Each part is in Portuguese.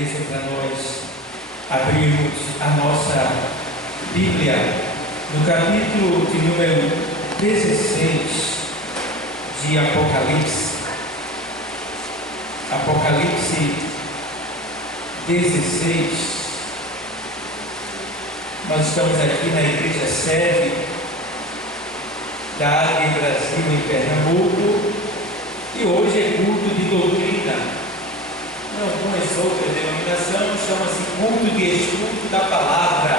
igreja para nós abrirmos a nossa Bíblia no capítulo de número 16 de Apocalipse. Apocalipse 16. Nós estamos aqui na igreja sede da AD Brasil em Pernambuco e hoje é culto de doutrina. Em algumas outras denominações chama-se culto de estudo da palavra.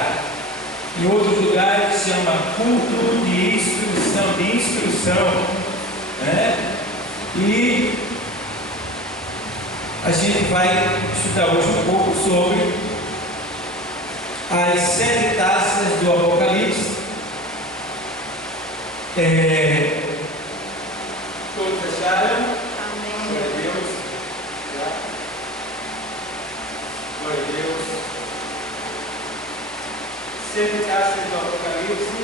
Em outros lugares chama culto de instrução, né? E a gente vai estudar hoje um pouco sobre as 7 taças do Apocalipse. Todos fecharam? Amém. Glória a Deus. Glória a Deus. 7 taças do Apocalipse.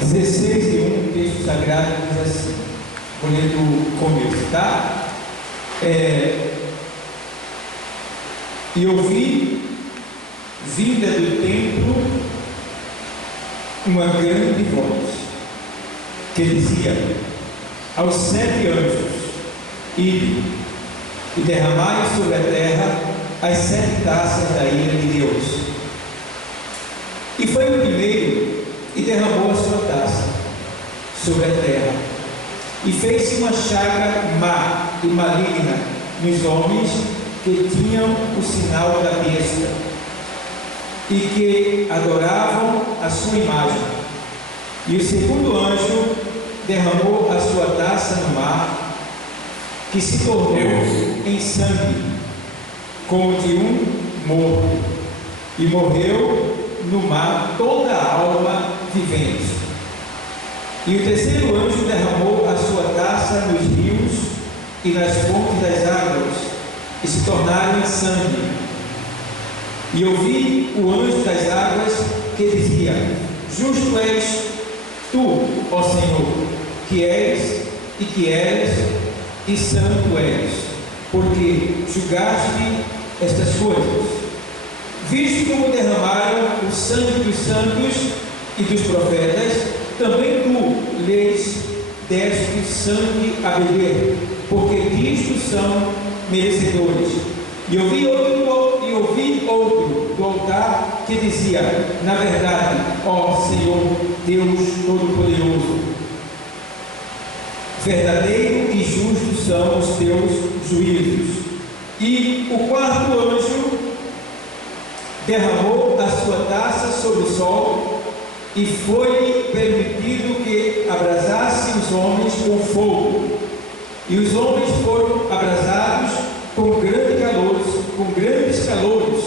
O texto sagrado diz assim, vou ler do começo, tá? E ouvi, vinda do templo, uma grande voz, que dizia aos 7 anjos: ide e derramai sobre a terra as 7 taças da ira de Deus. E foi o primeiro e derramou a sua taça sobre a terra, e fez-se uma chaga má e maligna nos homens que tinham o sinal da besta e que adoravam a sua imagem. E o segundo anjo derramou a sua taça no mar, que se tornou em sangue, como de um morto, e morreu no mar toda a alma vivente. E o terceiro anjo derramou a sua taça nos rios e nas fontes das águas, e se tornaram em sangue. E ouvi o anjo das águas que dizia: justo és tu, ó Senhor, que és e que eres, e santo és, porque julgaste estas coisas. Visto como derramaram o sangue dos santos e dos profetas, também tu lhes deste sangue a beber, porque disto são merecedores. E ouvi outro do altar que dizia: na verdade, ó Senhor Deus Todo-Poderoso, verdadeiro e justo são os teus juízos. E o quarto anjo derramou a sua taça sobre o sol, e foi permitido que abrasasse os homens com fogo. E os homens foram abrasados com grandes calores,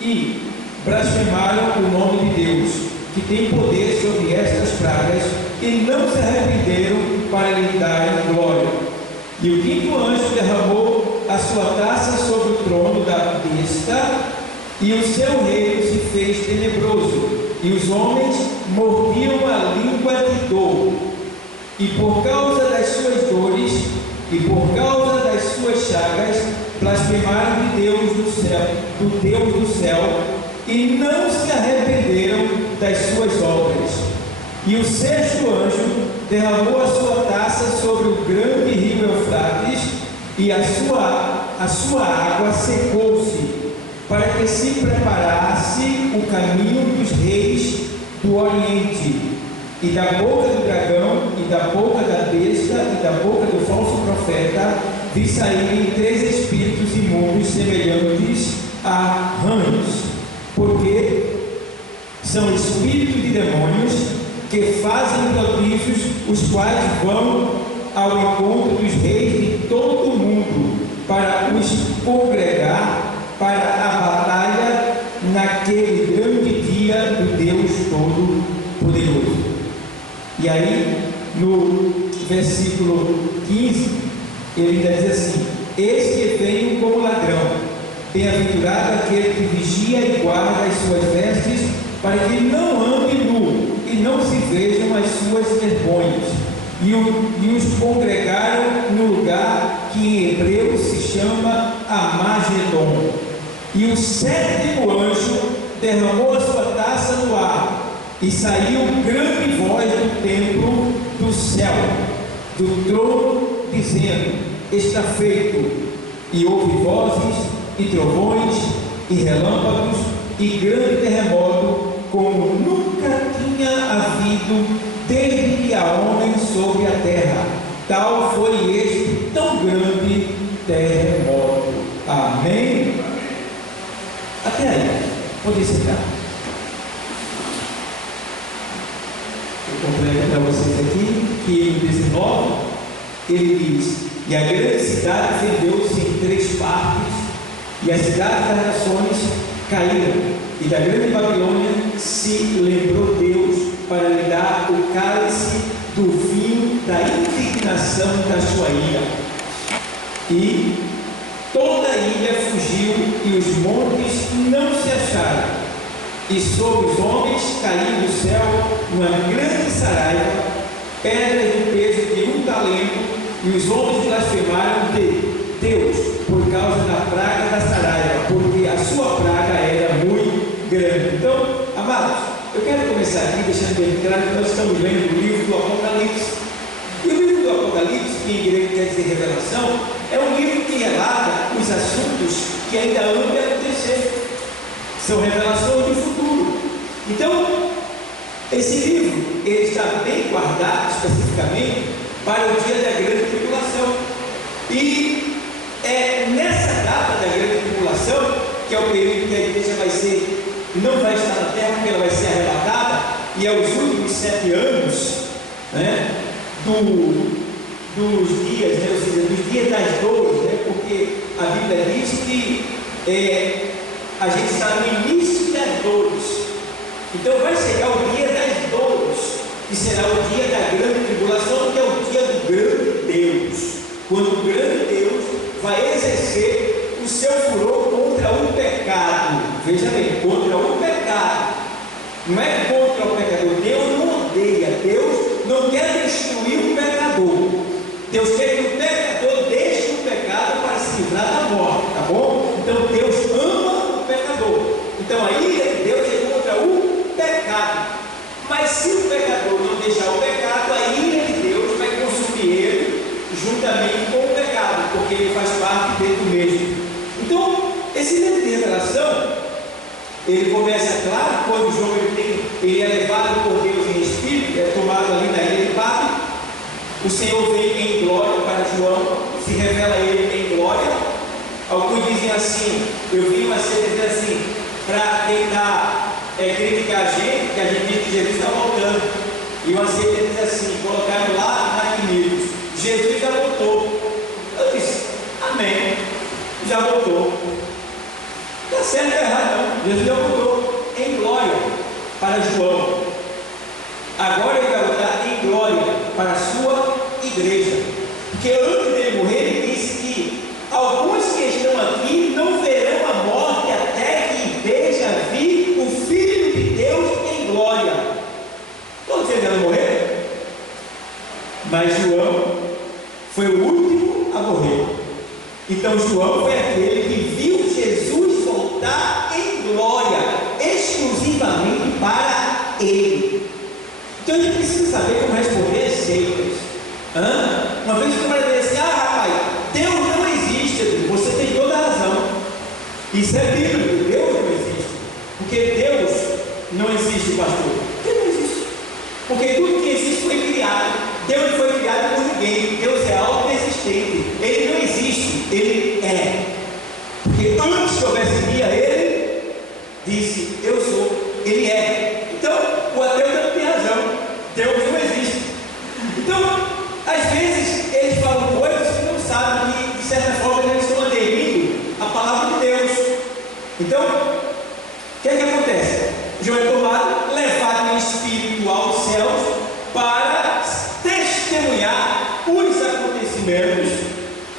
e blasfemaram o nome de Deus, que tem poder sobre estas pragas, e não se arrependeram para lhe darem glória. E o quinto anjo derramou a sua taça sobre o trono da besta, e o seu reino se fez tenebroso, e os homens mordiam a língua de dor, e por causa das suas dores e por causa das suas chagas blasfemaram de Deus do Deus do céu, e não se arrependeram das suas obras. E o sexto anjo derramou a sua taça sobre o grande rio Eufrates, e a sua água secou-se, para que se preparasse o caminho dos reis do Oriente. E da boca do dragão, e da boca da besta, e da boca do falso profeta, vi saírem 3 espíritos imundos semelhantes a rãs, porque são espíritos de demônios que fazem prodígios, os quais vão ao encontro dos reis de todo o mundo, para os congregar para a batalha naquele grande dia do Deus Todo-Poderoso. E aí, no versículo 15, ele ainda diz assim: eis que venho como ladrão, bem-aventurado aquele que vigia e guarda as suas vestes, para que não ande nu e não se vejam as suas vergonhas. E os congregaram no lugar que em hebreu se chama Amagedon. E o sétimo anjo derramou a sua taça no ar, e saiu grande voz do templo do céu, do trono, dizendo: está feito. E houve vozes, e trovões, e relâmpagos, e grande terremoto, como nunca tinha havido desde que há homem sobre a terra. Tal foi este tão grande terremoto. Amém? Até aí, pode sentar. Eu completo para vocês aqui que no 19 ele diz: e a grande cidade fendeu-se em 3 partes, e a cidade das nações caíram, e da grande Babilônia se lembrou Deus para lhe dar o cálice do vinho da indignação da sua ira. E toda a ilha fugiu, e os montes não se acharam, e sobre os homens caiu do céu uma grande saraiva, pedras do peso de 1 talento, e os homens blasfemaram de Deus por causa da praga da saraiva, porque a sua praga era muito grande. Então, amados, eu quero começar aqui deixando bem claro que nós estamos lendo o livro do Apocalipse. E o livro do Apocalipse, que em grego quer dizer revelação, é um livro que relata os assuntos que ainda hão de acontecer. São revelações do futuro. Então, esse livro ele está bem guardado especificamente para o dia da grande tribulação. E é nessa data da grande tribulação, que é o período que a igreja não vai estar na terra, porque ela vai ser arrebatada, e é os últimos 7 anos, né, dos dias, né, ou seja, dos dias das dores, né, porque a Bíblia diz que a gente está no início das dores. Então vai chegar o dia das dores, que será o dia da grande tribulação, que é o dia do grande Deus, quando o grande Deus vai exercer o seu furor contra o pecado. Veja bem, contra o pecado, não é contra o pecador. Deus não odeia, Deus não quer destruir o pecador. Deus quer que o pecador deixe o pecado para se livrar da morte, tá bom? Então Deus ama o pecador. Então a ira de Deus é contra o pecado. Mas se o pecador não deixar o pecado, a ira de Deus vai consumir ele juntamente com o pecado, porque ele faz parte dele mesmo. Então, esse livro de revelação, ele começa, claro, quando João ele é levado por Deus em espírito, é tomado ali na ilha de Patmos. O Senhor vem em glória para João, se revela a ele em glória. Alguns dizem assim, eu vi uma cena dizer assim, para tentar criticar a gente, que a gente diz que Jesus está voltando. E uma cena diz assim, colocaram lá na Químicos, Jesus já voltou. Eu disse, amém, já voltou. Está certo ou errado não, Jesus já voltou em glória para João. Agora ele vai voltar em glória para a sua igreja. Porque antes dele morrer, ele disse que alguns que estão aqui não verão a morte até que veja vir o Filho de Deus em glória. Todos eles vão morrer? Mas João foi o último a morrer. Então João foi aquele que viu Jesus voltar em glória, exclusivamente para ele. Então a gente precisa saber como responder as seitas. Uma vez que o cara diz assim, rapaz, Deus não existe. Você tem toda a razão. Isso é bíblico, Deus não existe. Porque Deus não existe, pastor. Por que não existe? Porque tudo que existe foi criado. Deus não foi criado por ninguém. Deus é autoexistente. Ele não existe, ele é. Porque antes que houvesse dia, ele disse, eu sou, ele é. Então, o ateu não tem razão. Deus não existe. Então, às vezes, eles falam coisas que não sabem que, de certa forma, eles estão aderindo à palavra de Deus. Então, o que é que acontece? João é tomado, levado em espírito aos céus para testemunhar os acontecimentos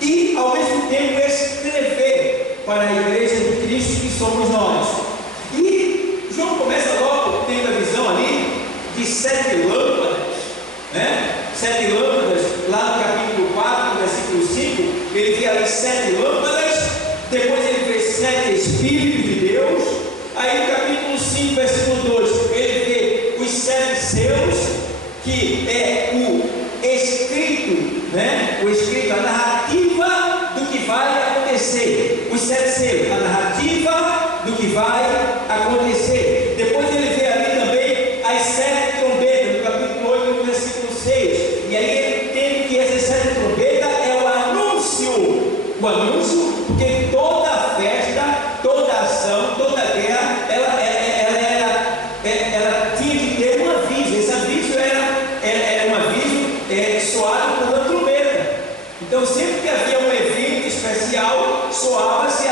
e, ao mesmo tempo, escrever para a igreja de Cristo que somos nós. E João começa logo tendo a visão ali de sete lâmpadas, né? Sete lâmpadas, lá no capítulo 4, versículo 5, ele vê ali sete lâmpadas, depois ele vê sete Espíritos de Deus, aí no capítulo 5, versículo 2, ele vê os sete selos, que é o escrito, né? O escrito, a narrativa do que vai acontecer, os sete selos, a narrativa do que vai acontecer. Depois ele vê ali também as sete trombetas, no capítulo 8, no versículo 6, e aí ele entende que essas sete trombetas é o anúncio, porque toda festa, toda ação, toda guerra, ela tinha que ter um aviso. Esse aviso era um aviso soado por uma trombeta. Então, sempre que havia um evento especial, soava-se a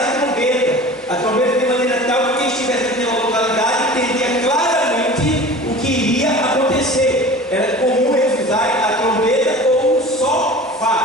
trombeta de maneira tal que quem estivesse naquela localidade entendia claramente o que iria acontecer. Era comum eles usarem a trombeta ou o sofá,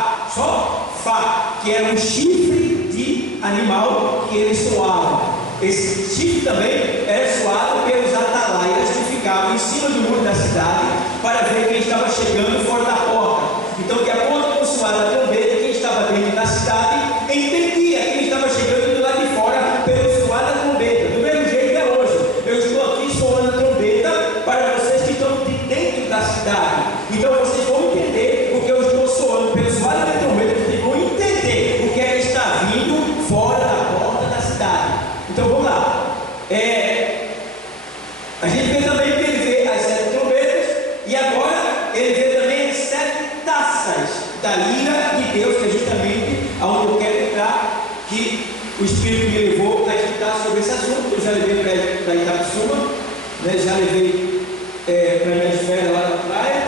que era um chifre de animal que eles soavam. Esse chifre também era soado pelos atalaias que ficavam em cima do muro da cidade para ver quem estava chegando fora da porta. Então, de acordo com o soar da trombeta, quem estava dentro da cidade entendia quem estava chegando do lado de fora pelo soar da trombeta. Do mesmo jeito é hoje. Eu estou aqui soando a trombeta para vocês que estão de dentro da cidade. Então, vocês vão entender porque eu estou soando pelo soar da trombeta. Vocês vão entender o que é que está vindo fora da porta da cidade. Então, vamos lá. A gente vê também que ele vê as sete trombetas e agora ele vê também as sete taças da ira de Deus, que é justamente aonde eu quero entrar, que o Espírito me levou para estudar sobre esse assunto. Eu já levei para Itapissuma, né? Já levei para minhas férias lá na praia,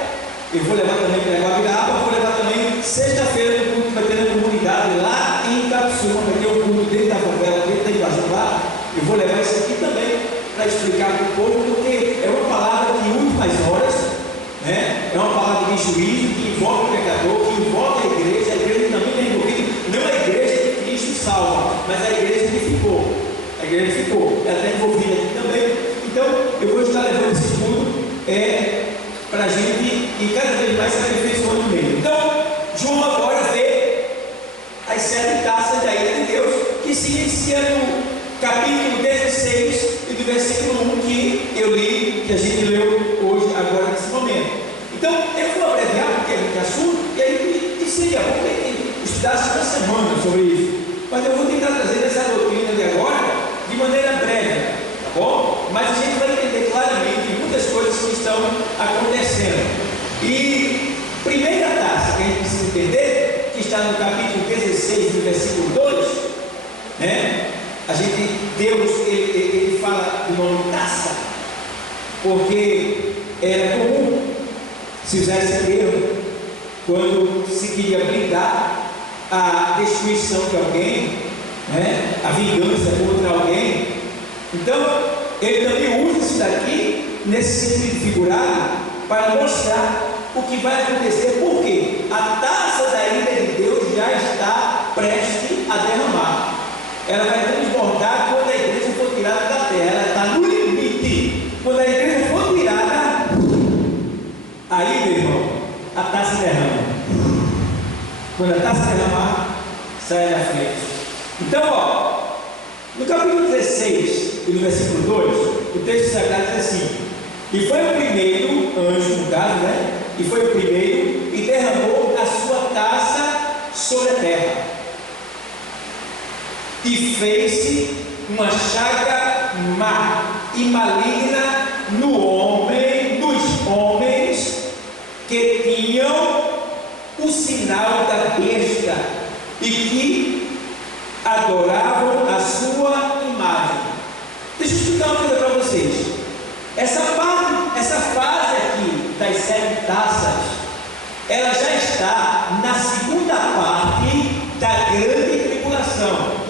eu vou levar também para Guabiraba, vou levar também sexta-feira no culto que vai ter na comunidade lá em Itapissuma, vai ter um culto dentro da favela, dentro da invasão lá. Eu vou levar isso aqui também para explicar para o povo, porque é uma palavra de últimas horas, né? É uma palavra de juízo que envolve o pecador, que envolve a igreja também está envolvida, não a igreja que Cristo salva, mas a igreja que ficou. A igreja ficou, ela está envolvida aqui também. Então, eu vou estar levando esse estudo para a gente e cada vez mais se aperfeiçoando no meio. Então, João agora vê as sete taças da ira de Deus, que se inicia no capítulo 16 e do versículo 1 que eu li, que a gente leu hoje, agora nesse momento. Então, eu vou abreviar porque é muito assunto, e aí seria bom que a gente estudasse uma semana sobre isso. Mas eu vou tentar trazer essa doutrina de agora de maneira breve, tá bom? Mas a gente vai entender claramente muitas coisas que estão acontecendo. E primeira taça que a gente precisa entender, que está no capítulo 16, do versículo 2, né? Deus ele fala do nome taça, porque era comum se usar esse termo quando se queria blindar a destruição de alguém, né? A vingança contra alguém. Então, ele também usa isso daqui nesse sentido figurado para mostrar o que vai acontecer, porque a taça da ira de Deus já está prestes a derramar. Ela vai transbordar quando a igreja for tirada da terra. Ela está no limite. Quando a igreja for tirada, aí, meu irmão, a taça derrama. Quando a taça derramar, sai da frente. Então, ó, no capítulo 16 e no versículo 2, o texto sagrado diz assim: e foi o primeiro anjo, no caso, né? E foi o primeiro e derramou a sua taça sobre a terra. E fez-se uma chaga má e maligna nos homens que tinham o sinal da besta e que adoravam a sua imagem. Deixa eu explicar uma coisa para vocês. Essa fase aqui das sete taças, ela já está na segunda parte da grande tribulação.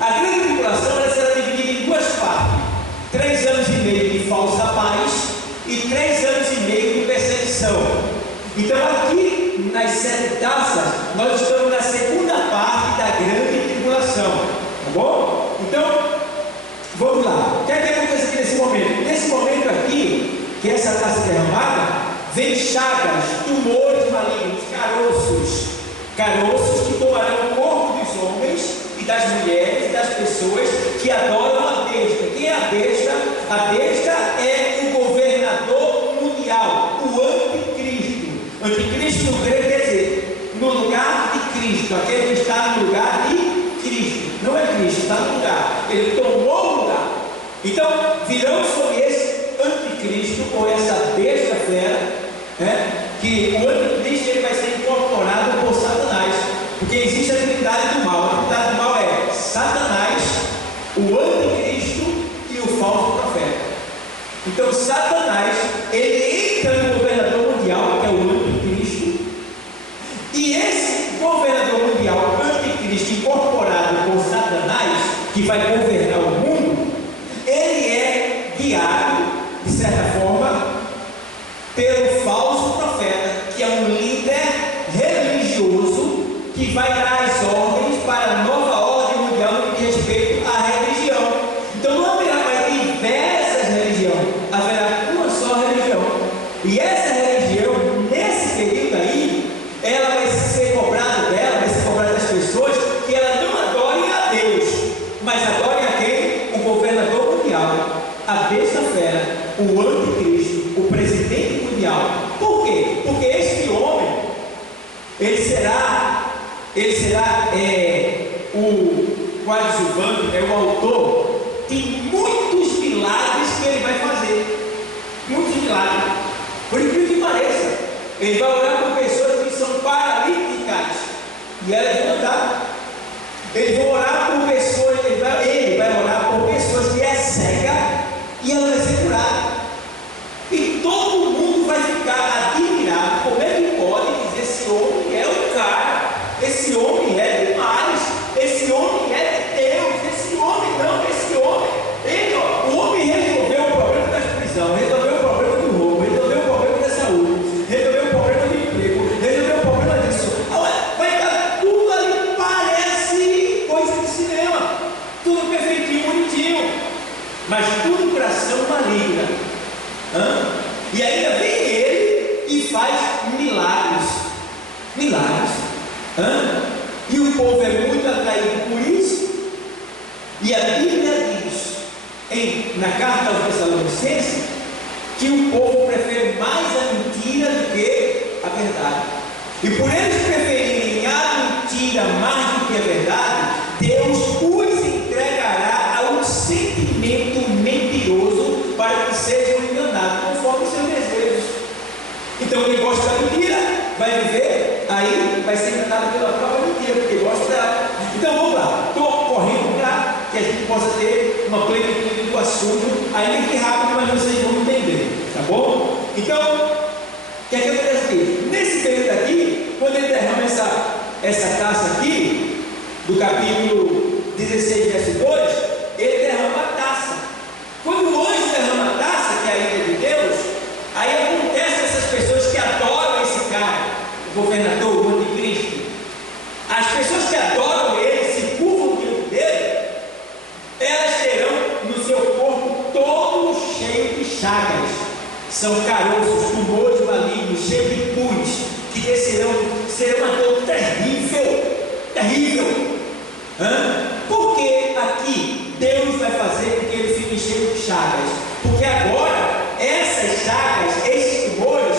A grande tribulação ela será dividida em duas partes: 3 anos e meio de falsa paz e 3 anos e meio de perseguição. Então aqui nas sete taças nós estamos na segunda parte da grande tribulação, tá bom? Então vamos lá. O que é que acontece aqui nesse momento? Nesse momento aqui que essa taça derramada, vem chagas, tumores malignos, caroços que tomarão o corpo dos homens e das mulheres e das pessoas que adoram a besta. Quem é a besta? A besta é o governador mundial, o anticristo. Anticristo no grego quer dizer no lugar de Cristo, aquele que está no lugar de Cristo. Não é Cristo, está no lugar, ele tomou o lugar. Então virão sobre esse anticristo, ou essa besta fera, que o anticristo ele vai ser incorporado por Satanás, porque existe a trindade do mal. A trindade do mal é Satanás, o anticristo e o falso profeta. Então Satanás, ele entra no governador mundial, que é o anticristo, e esse governador mundial anticristo incorporado por Satanás, que vai governar o mundo, ele é guiado, de certa forma, pelo falso profeta, que é um líder religioso que vai dar as ordens para a nova ordem mundial no que diz respeito à religião. Então não haverá mais diversas religiões, haverá uma só religião. E essa religião, nesse período aí, ela vai ser cobrada dela, vai ser cobrada das pessoas que elas não adorem a Deus, mas adorem a quem? O governador mundial, a besta fera, o anticristo, o presidente mundial. Por quê? Porque este homem, ele será o coadjuvante, o autor de muitos milagres que ele vai fazer. Muitos milagres. Por incrível que pareça, ele vai orar por pessoas que são paralíticas e elas vão andar. Ele vai orar por pessoas, ele vai orar por pessoas que é cega e ela vai ser curada. E todo mundo vai ficar admirado. Como é que pode dizer esse homem é o cara? Esse homem é demais. Esse homem é Deus. Esse homem não, esse homem. O homem resolveu o problema das prisões, resolveu o problema do roubo, resolveu o problema da saúde, resolveu o problema do emprego, resolveu o problema disso. Vai estar tudo ali, parece coisa de cinema. Tudo perfeitinho, bonitinho. Mas tudo coração maligna. E ainda vem ele e faz milagres. E o povo é muito atraído por isso. E a Bíblia diz na carta aos Tessalonicenses que o povo prefere mais a mentira do que a verdade. E por eles preferirem a mentira mais do que a verdade, Deus os entregará a um sentimento mentiroso para que sejam enganados conforme os seus desejos. Então quem gosta da mentira vai viver, aí vai ser enganado pela própria mentira, porque gosta dela. Então vamos lá, estou correndo para que a gente possa ter uma plenitude do assunto, ainda que rápido, mas vocês vão entender, tá bom? Então, o que é que acontece aqui? Nesse período aqui, quando ele derrama essa taça aqui, do capítulo 16, verso 2, ele derrama a taça. Quando o anjo derrama a taça, que é a ira de Deus, aí acontece essas pessoas que adoram esse cara, o governador, o anticristo. As pessoas que adoram ele, se curvam diante dele, elas terão no seu corpo todo cheio de chagas. São caroços, tumores malignos, cheios de pus, que serão uma dor terrível. Porque aqui Deus vai fazer com que ele fique cheio de chagas? Porque agora essas chagas, esses tumores,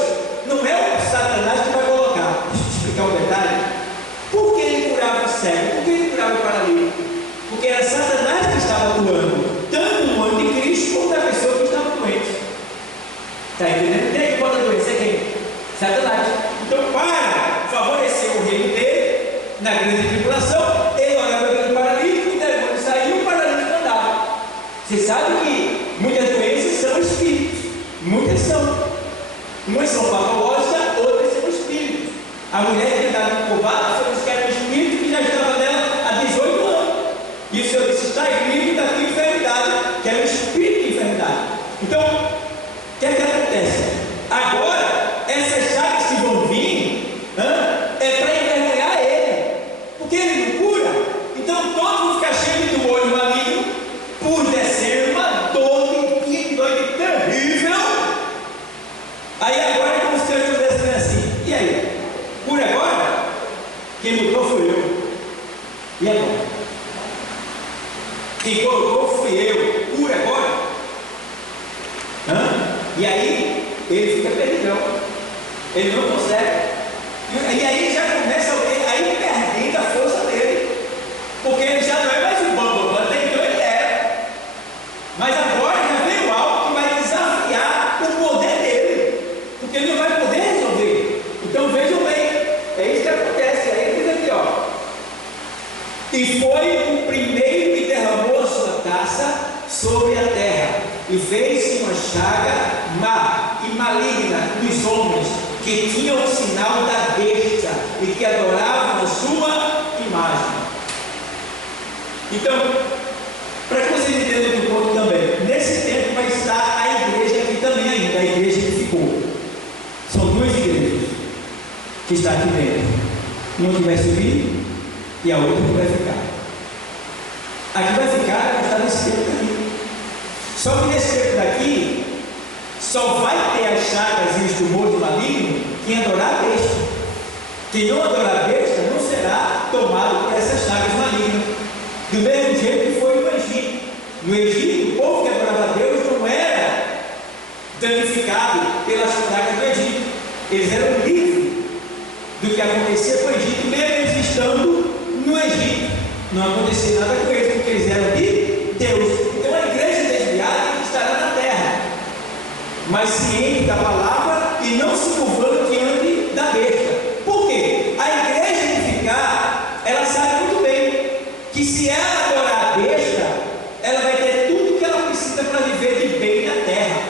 não é o Satanás que vai colocar. Deixa eu te explicar um detalhe. Por que ele curava o cego? Por que ele curava o paralítico? Porque era Satanás que estava atuando, tanto no anticristo como na pessoa que estava doente. Está entendendo? Quem é que pode adoecer quem? Satanás. Então, para favorecer o reino dele, na grande tribulação, ele olhava para aquele paralítico, o demônio saiu e o paralítico andava. Você sabe que muitas doenças são espíritos. Muitas são. Umas são patológicas, outras são espíritos. A mulher que estava incubada foi buscar um espírito que já estava nela há 18 anos. E o Senhor disse: está escrito que está aqui enfermidade, que é o espírito de enfermidade. Então, o que é que acontece? Agora, essas chagas que vão vir, é para envergonhar ele, porque ele não cura. Então, todos vão ficar cheios de tumores malignos, por descer uma dor terrível colocou fui eu. E agora? Quem colocou fui eu. Cura agora? E aí, ele fica perdidão. Ele não consegue. E aí já começa aí perdendo a força dele. Porque ele já não é mais um bambambam, até então ele era. Mas agora já veio algo que vai desafiar o poder dele. Porque ele não vai poder resolver. Então vejam bem, é isso que acontece. Aí ele diz aqui, ó. E foi o primeiro que derramou a sua taça sobre a terra, e fez-se uma chaga má e maligna nos homens que tinham o sinal da besta e que adoravam a sua imagem. Então, para que vocês entendam um pouco também, nesse tempo vai estar a igreja aqui também ainda, a igreja que ficou. São duas igrejas que estão aqui dentro. Uma que vai subir e a outra que vai ficar. A que vai ficar vai estar nesse tempo aqui. Só que nesse tempo daqui, só vai ter as chagas e os tumores malignos quem adorar a besta. Quem não adorar a besta não será tomado por essas chagas malignas. Do mesmo jeito que foi no Egito. No Egito, o povo que adorava a Deus não era danificado pelas pragas do Egito. Eles eram livres do que acontecia com o Egito, mesmo eles estando no Egito. Não acontecia nada com eles, porque eles eram de Deus. Então a igreja desviada estará na terra, mas ciente da palavra e não se curvando diante da besta. Por quê? A igreja edificar, ela sabe muito bem que se ela adorar a besta, ela vai ter tudo que ela precisa para viver de bem na terra.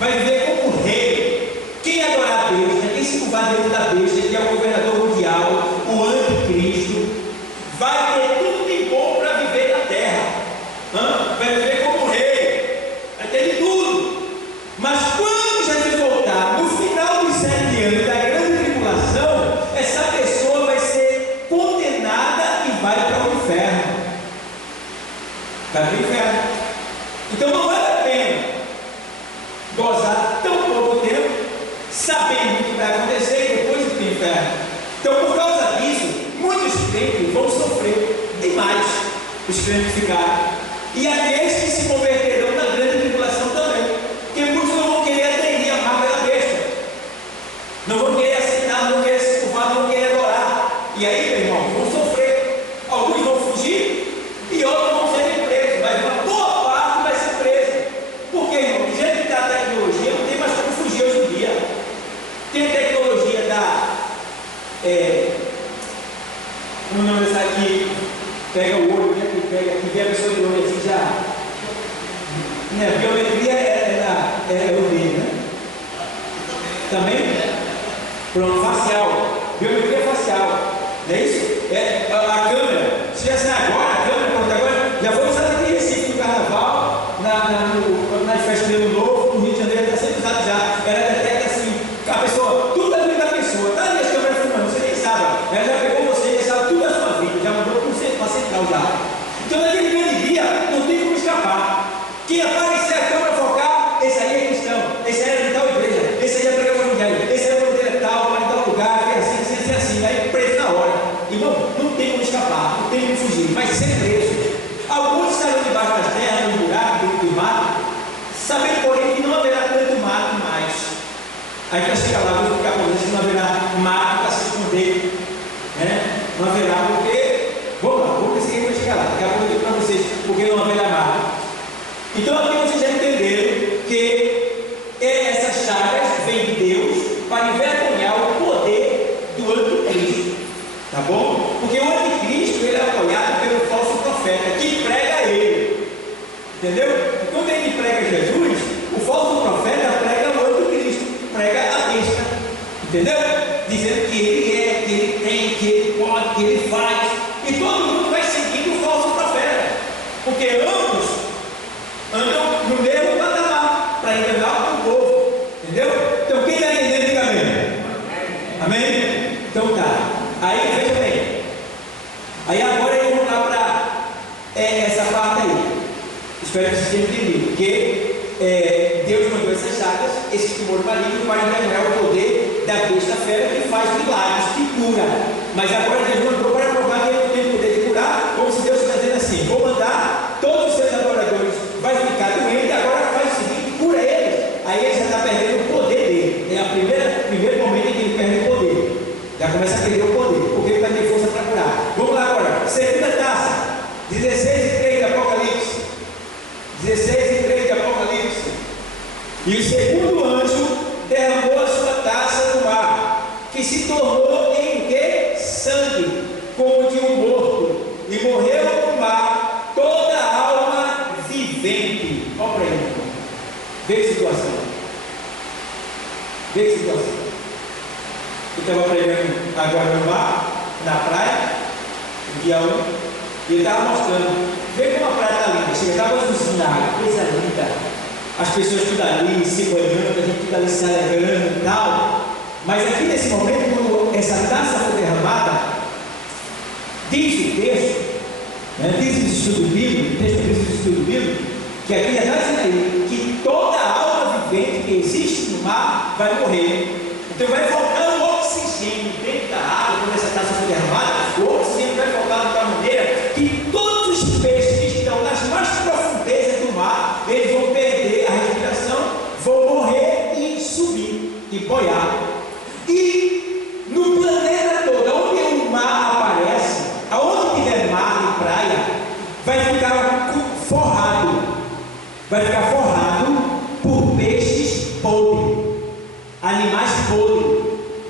Vai viver como rei. Quem adorar a besta, quem se curvar diante da besta, que é o governador mundial, o anticristo, vai ter tudo de bom para viver na terra. Vai viver como rei, vai ter de tudo. Mas quando Jesus voltar, no final dos 7 anos da grande tribulação, essa pessoa vai ser condenada e vai para o inferno. Vai para o inferno. Então não vale a pena gozar tão pouco tempo, sabendo o que vai acontecer e depois ir para o inferno. Então, por causa disso, muitos crentes vão sofrer demais, os crentes que ficaram. E aqueles que se converterão na grande tribulação também. Porque muitos não vão querer aderir à marca da besta. Não vão querer aceitar, não vão querer se curvar, não vão querer adorar. E aí, meu irmão, vão sofrer. Alguns vão fugir e outros vão ser presos. Mas uma boa parte vai ser presa. Por quê, irmão? Do jeito que está a tecnologia, não tem mais como fugir hoje em dia. Tem a tecnologia da... como não é aqui? Pega o olho, né? Que vê a pessoa de olho assim já. A biometria é o dedo, né? Também? Pronto, facial. Biometria facial. Não é isso? A câmera. Se tivesse agora, a câmera, pronto, agora já foi usada aqui em Recife no carnaval, na festa de Ano Novo, no Rio de Janeiro, está sendo usado já. Ela detecta assim, a pessoa, tudo a vida da pessoa. Tá ali as câmeras filmando, você nem sabe. Ela já pegou você, já sabe tudo da sua vida, já mandou para a central já. Então naquele grande dia não tem como escapar. Quem aparecer a câmera focar, esse aí é cristão, esse aí é de tal igreja, esse aí é pregador evangelho, esse aí é bandeira tal, vai em tal lugar, é assim, aí preso na hora. Irmão, não tem como escapar, não tem como fugir, vai ser preso. Alguns estarão debaixo das terras, no buraco, dentro do mato, sabendo porém que não haverá tanto mato mais. Aí para chegar lá, vou ficar com vocês, não haverá mato para se esconder, né? Não haverá, porque vamos lá, vamos conseguir para chegar lá. Daqui a pouco eu digo para vocês porque não haverá mato. Então aqui vocês já entenderam que essas chagas vêm de Deus para envergonhar o poder do anticristo. Tá bom? Porque o anticristo ele é apoiado pelo falso profeta que prega ele. Entendeu? E quando ele prega Jesus, o falso profeta prega o anticristo, prega a besta. Entendeu? Dizendo que ele é, que ele tem, que ele pode, que ele faz. E todo mundo vai seguindo o falso profeta. Porque ambos andam no mesmo patamar para enganar o povo. Entendeu? Então quem está entendendo, diga amém. Amém? Então tá. Aí veja bem. Aí agora eu vou lá para essa parte aí. Espero que vocês tenham entendido. Porque Deus mandou essas chagas, esse tumor maligno, para enganar o poder da besta fera que faz milagres, que cura. Mas agora Deus mandou para Já começa a perder o poder, porque ele vai ter força para curar. Vamos lá agora, segunda taça, 16:3 de Apocalipse. 16:3 de Apocalipse. E o segundo anjo derramou a sua taça no mar, que se tornou em que? Sangue, como de um morto, e morreu no mar toda a alma vivente. Olha para ele, vê a situação. Vê a situação. Eu estava pregando agora no mar, na praia, no dia 1, e ele estava mostrando. Vê como a praia está linda. Chega, estava azulzinha a água, coisa linda. As pessoas tudo ali, se banhando, a gente tudo ali se alegrando e tal. Mas aqui nesse momento, quando essa taça foi derramada, diz o texto, diz o estudo bíblico, o texto diz o estudo bíblico, que aqui já está dizendo aí, que toda alma vivente que existe no mar vai morrer. Então vai faltando oxigênio dentro da água, quando essa taça foi derramada, o oxigênio vai faltar de tal maneira que todos os peixes que estão nas mais profundezas do mar, eles vão perder a respiração, vão morrer e subir, e boiar. E no planeta todo, onde o mar aparece, aonde tiver mar e praia, vai ficar forrado por peixes podres, animais podres,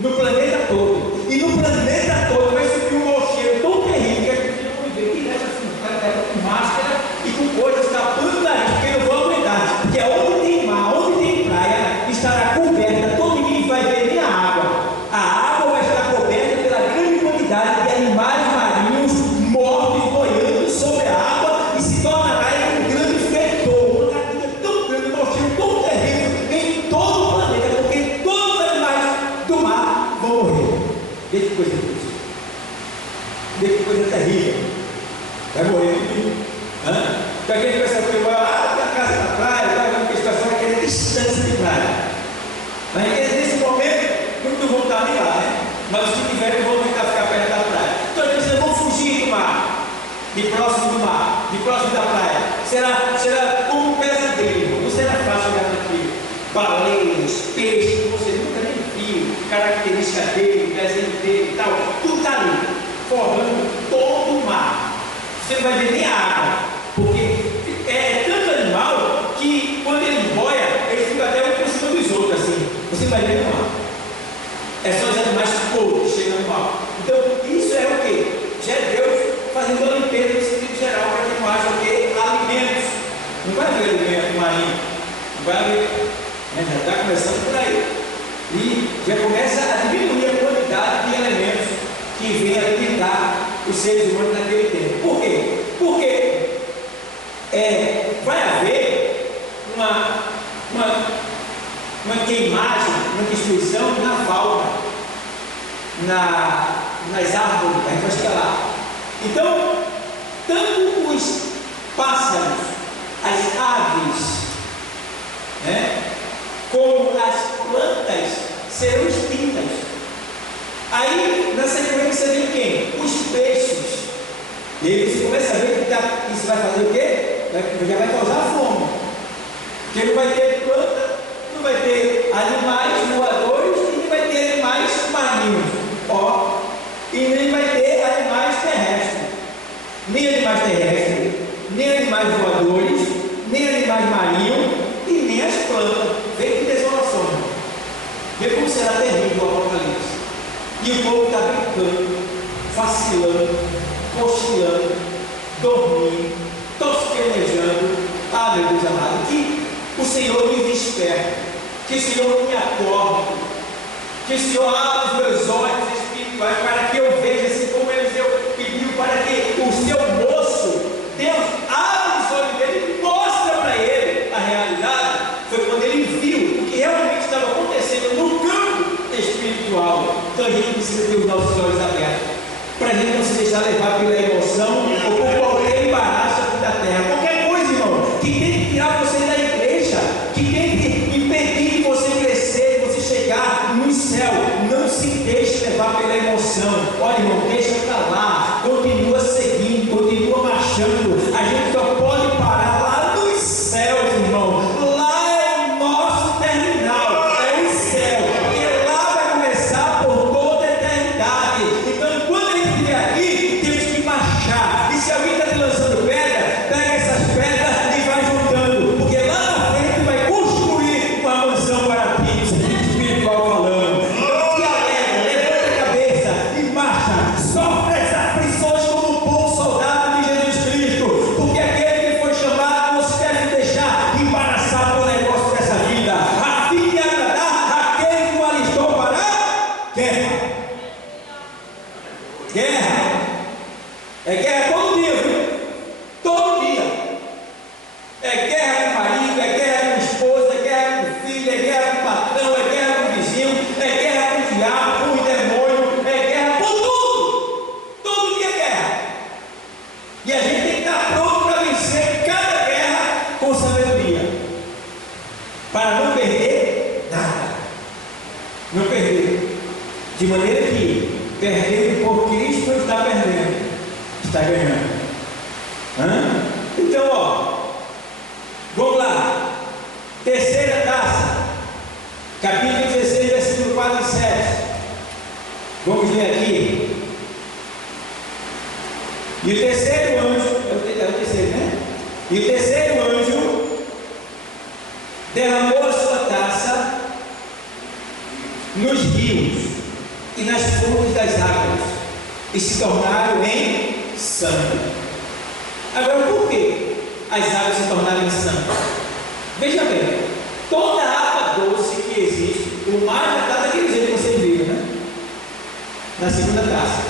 no planeta todo. E no planeta todo vai subir um mau cheiro tão terrível que as pessoas vão ver que nessa com máscara e com coisas tapando o nariz, porque não vão aguentar. Porque onde tem mar, onde tem praia, estará coberta, todo mundo vai ver nem a água. A água vai estar coberta pela grande quantidade de animais marinhos mortos boiando sobre a água e se tornará um grande fedor, uma cadeia tão grande, um mau cheiro tão terrível em todo o planeta, porque todos os animais do mar vão morrer. Vê que coisa triste. Vê que coisa terrível. Vai morrer tudo. Para quem pensa que vai lá da casa da praia, vai ver que a situação é aquela distância de praia. Mas nesse momento, muitos vão estar ali lá, né? Mas os que tiverem vão tentar ficar perto da praia. Então eles vão fugir do mar, de próximo do mar, de próximo da praia. Será como um pesadelo, não será fácil olhar para aquilo. Baleias, peixes que você nunca nem viu, característica dele, desenho dele e tal, tudo está ali, formando todo o mar. Você não vai ver nem a água, porque é tanto animal que quando ele boia, ele fica até um por cima dos outros, assim. Você vai ver no mar. É só os animais podres chegando no mar. Então, isso é o quê? Já é Deus fazendo a limpeza no sentido geral, para que não haja o quê? Alimentos. Não vai haver alimento marinho. Não vai haver. Já está começando por aí. E já começa a diminuir a quantidade de elementos que vem alimentar os seres humanos naquele tempo. Por quê? Porque vai haver uma queimagem, uma destruição na fauna, nas árvores, a gente vai chegar lá. Então, tanto os pássaros, as aves, como as plantas serão extintas. Aí, na sequência, vem quem? Os peixes. E aí você começa a ver que isso vai fazer o quê? Já vai causar fome. Porque não vai ter planta, não vai ter animais voadores e nem vai ter animais marinhos. E nem vai ter animais terrestres. Nem animais terrestres, nem animais voadores, nem animais marinhos e nem as plantas. Vê que desolação, irmão. Vê como será terrível o Apocalipse. E o povo está brincando, vacilando, cochilando, dormindo, tosquenejando. Meu Deus amado, que o Senhor me desperte, que o Senhor me acorde, que o Senhor abra os meus olhos espirituais para que eu veja, assim como Eliseu pediu, para que o seu moço, Deus, abra os olhos dele e mostra para ele a realidade. Foi quando ele viu o que realmente estava acontecendo no campo espiritual. Então a gente precisa ter os nossos olhos abertos, para a gente não se deixar levar pela emoção ou por qualquer embaraço aqui da terra. Qualquer coisa, irmão, que tem que tirar você da igreja, que tem que impedir de você crescer, de você chegar no céu. Não se deixe levar pela emoção. Olha, irmão, deixa para lá, continua seguindo, continua marchando. A gente só pode parar lá nos céus, irmão. Lá é o nosso terminal, é o céu. E lá vai começar por toda a eternidade. De maneira que, perdendo por Cristo, não está perdendo, está ganhando. Então, vamos lá. Terceira taça, capítulo 16, versículo 4 e 7. Vamos ler aqui. E o terceiro anjo, é o terceiro, né? E o terceiro anjo derramou a sua taça nos rios e nas fontes das águas, e se tornaram em sangue. Agora, por que as águas se tornaram em sangue? Veja bem, toda a água doce que existe, o mar já está daquele jeito que vocês viram, né? Na segunda taça.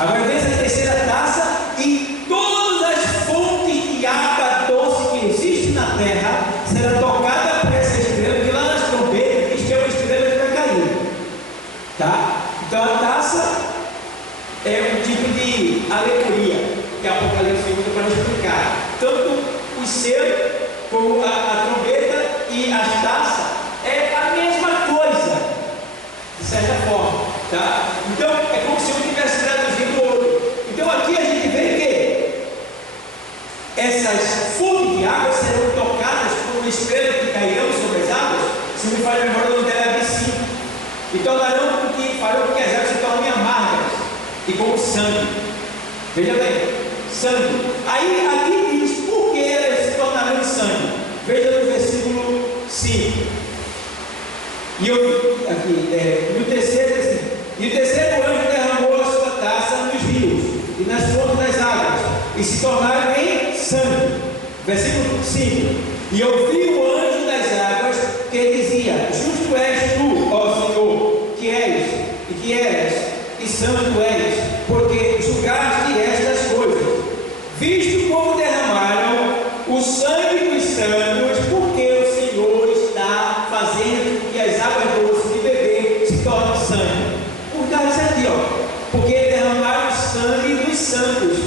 Agora vem essa terceira taça e todas as fontes de água doce que existem na terra serão tocadas por essa estrela, porque lá nas trombetas diz que é uma estrela que vai cair. Tá? Então a taça é um tipo de alegoria que a Apocalipse usa para explicar. Tanto o selo como a trombeta e as taças é a mesma coisa, de certa forma. Tá? Então é como se um tivesse traduzido o outro. Então aqui a gente vê que essas fontes de água serão tocadas por uma estrela que cairão sobre as águas. Se me falha a memória, o nome dela é Abissim. E tornarão farão com que as águas se tornem amargas e como sangue. Veja bem, sangue. Aí aqui diz por que elas se tornarão sangue. Veja no versículo 5. E no terceiro assim, e o terceiro anjo derramou a sua taça nos rios e nas fontes das águas, e se tornaram em sangue. Versículo 5. E ouvi o anjo das águas que dizia: Justo és tu, ó Senhor, que és e que eras, e santo és, porque julgaste estas coisas, visto como derramaram o sangue dos santos, porque o Senhor está fazendo que as águas doces de beber se tornem sangue. Por causa disso aqui, porque derramaram o sangue dos santos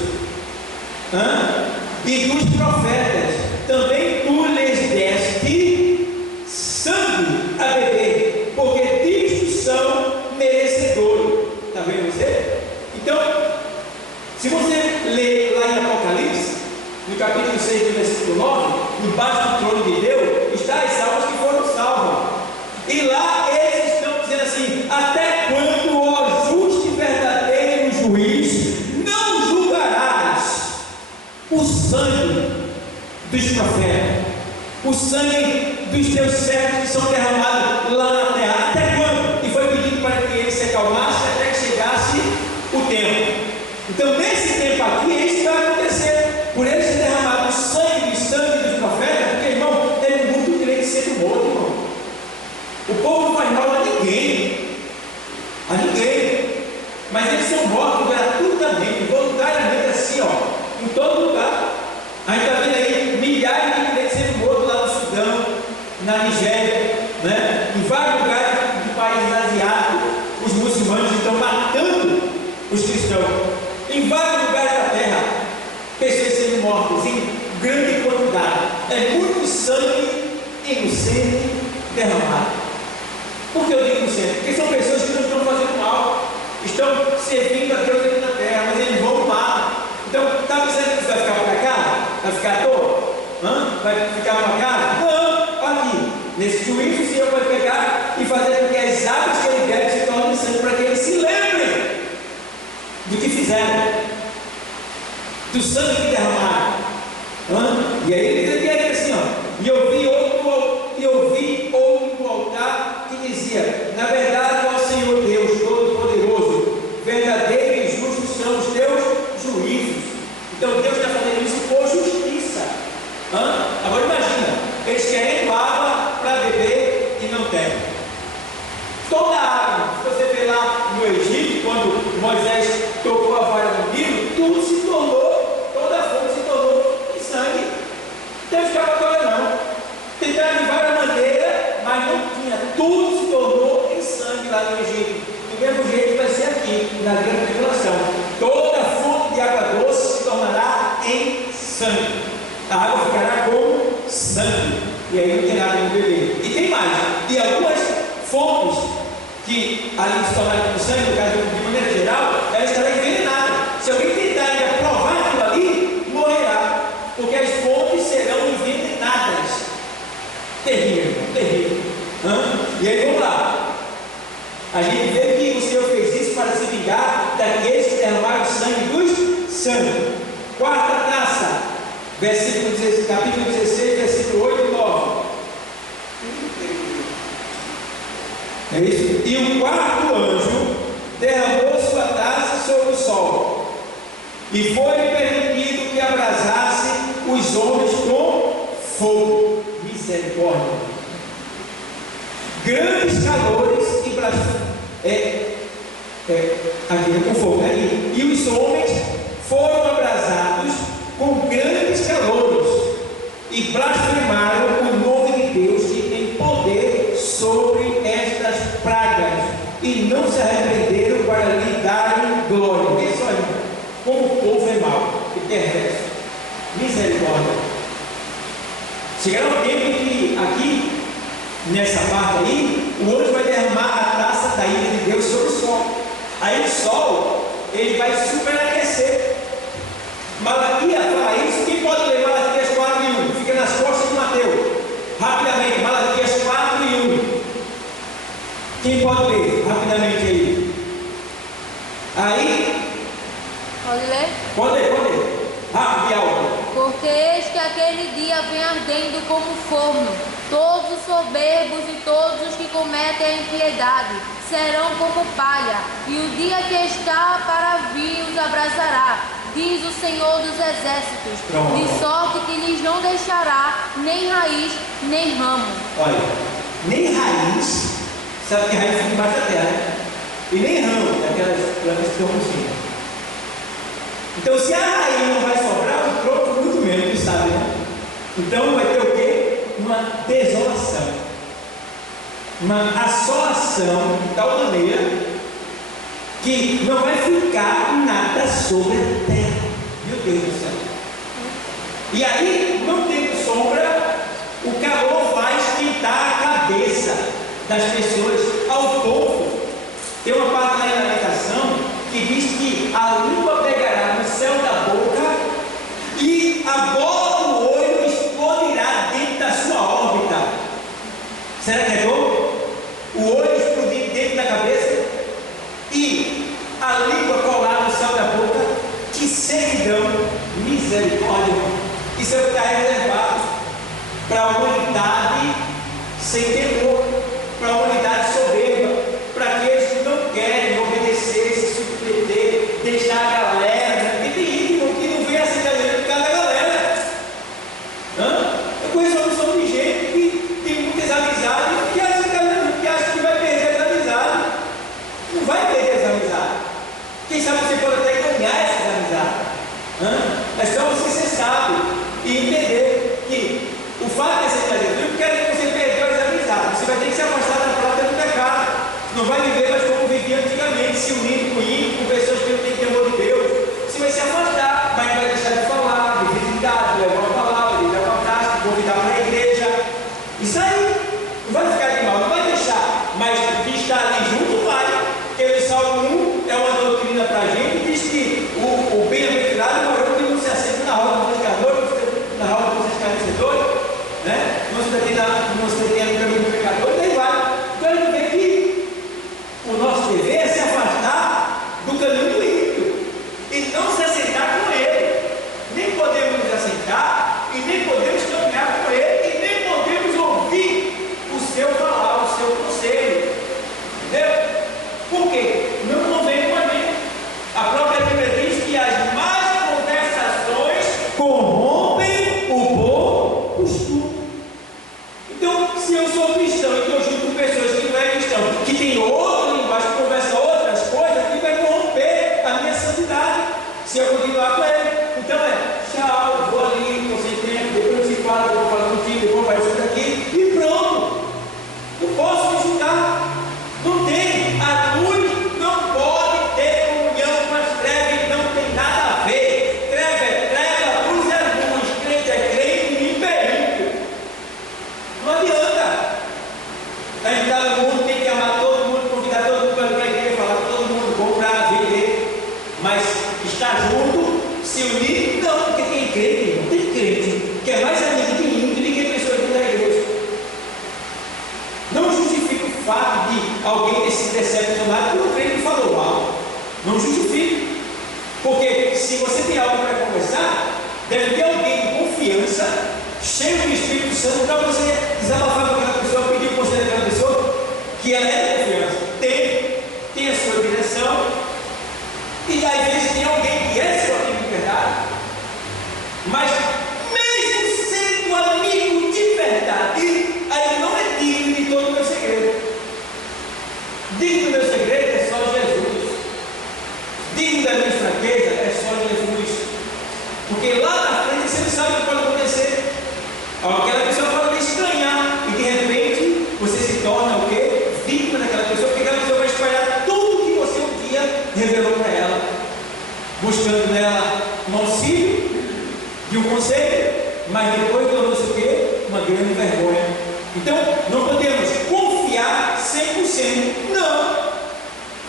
e dos profetas, também tu lhes deste sangue a beber, porque disto são merecedores. Está vendo você? Então, se você ler lá em Apocalipse, no capítulo 6, do versículo 9, embaixo do trono de Deus está as almas que foram salvas, e lá eles estão dizendo assim: até quando, ó justo e verdadeiro juiz, não julgarás o sangue dos profetas, o sangue dos teus servos que são derramados lá na terra? Até quando? E foi pedido para que ele se acalmasse até que chegasse o tempo. Então, nesse tempo aqui, isso vai acontecer. Por eles ter derramado o sangue dos profetas, porque, irmão, é muito crente sendo morto, irmão. O povo não faz mal a ninguém. A ninguém. Mas eles são mortos gratuitamente, voluntariamente, assim, em todo lugar. A gente está vendo aí milhares de crentes sendo mortos lá no Sudão, na Nigéria, né? Em vários lugares de países asiáticos, os muçulmanos estão matando os cristãos. Em vários lugares da terra, pessoas sendo mortas em grande quantidade. É muito sangue inocente derramado. Por que eu digo inocente? Porque são pessoas que não estão fazendo mal, estão servindo a Deus aqui na terra, mas eles vão mal. Então, está dizendo que você vai ficar para cá? Vai ficar à toa? Vai ficar para cá? Não, aqui. Nesse juízo, o Senhor vai pegar e fazer com que as águas que ele deve se tornem sangue, para que eles se lembrem do que fizeram, do sangue que derramaram. E aí ele diz assim: e ouvi outro no altar que dizia: na verdade, ó Senhor Deus Todo-Poderoso, verdadeiro e justo são os teus juízos. Então Deus está fazendo isso por justiça. Agora imagina, eles querem água para beber e não tem. Toda a água, se você vê lá no Egito, quando Moisés tocou a vara no Nilo, tudo se tornou, toda a fonte se tornou em sangue. Não ficava agora não. Tentaram de várias maneiras, mas não tinha. Tudo se tornou em sangue lá no Egito. Do mesmo jeito vai ser aqui, na grande tribulação. Toda fonte de água doce se tornará em sangue. A água ficará como sangue. E aí não tem nada de beber. E tem mais. E algumas fontes que ali se tornar como sangue, no caso de maneira geral, ela estará envenenada. Se alguém tentar ainda provar aquilo ali, morrerá, porque as fontes serão envenenadas. Terrível, terrível. E aí vamos lá. A gente vê que o Senhor fez isso para se vingar daqueles que derramaram o sangue dos santos. Quarta taça, capítulo 16, versículo 8 e 9. É isso. E o quarto anjo derramou sua taça sobre o sol, e foi-lhe permitido que abrasasse os homens com fogo. Misericórdia. Grandes calores e blasfêmias. Aqui com fogo, né? E os homens foram abrasados com grandes calores e blasfemaram o nome de Deus, que tem poder sobre estas pragas, e não se arrependeram para lhe darem glória. Vê só aí, como o povo é mau e perverso. Misericórdia. Chegará um tempo em que aqui, nessa parte aí, o anjo vai derramar a taça da ira de Deus sobre o sol. Aí o sol, ele vai superaquecer. Malaquias fala isso. Quem pode ler Malaquias 4 e 1? Fica nas costas de Mateus. Rapidamente, Malaquias 4 e 1. Quem pode ler rapidamente aí? Aí. Pode ler? Pode ler. Rápido e alto. Porque eis que aquele dia vem ardendo como forno, todos os soberbos e todos os que cometem a impiedade serão como palha, e o dia que está para vir os abrasará, diz o Senhor dos Exércitos, de sorte que lhes não deixará nem raiz, nem ramo. Olha, nem raiz, sabe que raiz fica embaixo da terra, né? E nem ramo, aquelas plantas que estão por cima. Então, se a raiz não vai sobrar, o tronco muito menos, sabe, né? Então vai ter o quê? Uma desolação, uma assolação de tal maneira que não vai ficar nada sobre a terra. Meu Deus do céu. E aí, não tendo sombra, o calor vai esquentar a cabeça das pessoas ao ponto. Tem uma parte na Lamentação que diz que a língua pegará no céu da boca e a bola do olho explodirá dentro da sua órbita. Será que é bom? O olho explodir dentro da cabeça e a língua colar no céu da boca. Que sequidão, misericórdia. Isso é o que está reservado para a humanidade sem temor, para a humanidade soberba, para aqueles que não querem obedecer, se submeter, deixar a galera, porque tem íntimo que não vê a cidadania por causa da galera. Eu conheço uma pessoa de gente que tem muitas amizades que acha que vai perder as amizades. Não vai perder as amizades. Quem sabe você pode até ganhar essas amizades. É só você ser sábio e entender que o fato de ser Jesus não quer dizer que você perdeu as amizades. Você vai ter que se afastar da prática do pecado. Não vai viver mais como vivia antigamente, se unindo com ímpios, com pessoas que não têm temor de Deus. Você vai se afastar, mas vai deixar de falar, de visitar, de levar uma palavra, de levar uma taça, de convidar para a igreja. Isso aí não vai ficar de mal, não vai deixar, mas de estar ali junto vai. Porque o Salmo 1 é uma doutrina para a gente, diz que o bem-aventurado morou que não se assenta na roda dos pescadores, na roda dos escarnecedores, né? Não se detém no caminho do pecador, daí vai. Então ele vê que o nosso dever é se afastar tenha sido decepcionado por um crente que falou mal. Não justifique. Porque se você tem algo para conversar, deve ter alguém de confiança, cheio do Espírito Santo, para você desabafar com aquela pessoa, pedir o conselho daquela pessoa, que ela é de confiança. Tem a sua direção, e às vezes tem alguém que é seu amigo de verdade, mas mesmo sendo amigo de verdade, aí não é digno de todo o meu segredo. Digno do meu segredo é só Jesus. Digno da minha fraqueza é só Jesus. Porque lá na frente você não sabe o que pode acontecer. Aquela pessoa pode lhe estranhar e de repente você se torna o quê? Vítima daquela pessoa, porque aquela pessoa vai espalhar tudo que você um dia revelou para ela, buscando nela um auxílio de um conselho, mas depois tornou-se o quê? Uma grande vergonha. Então não podemos confiar 100%, não.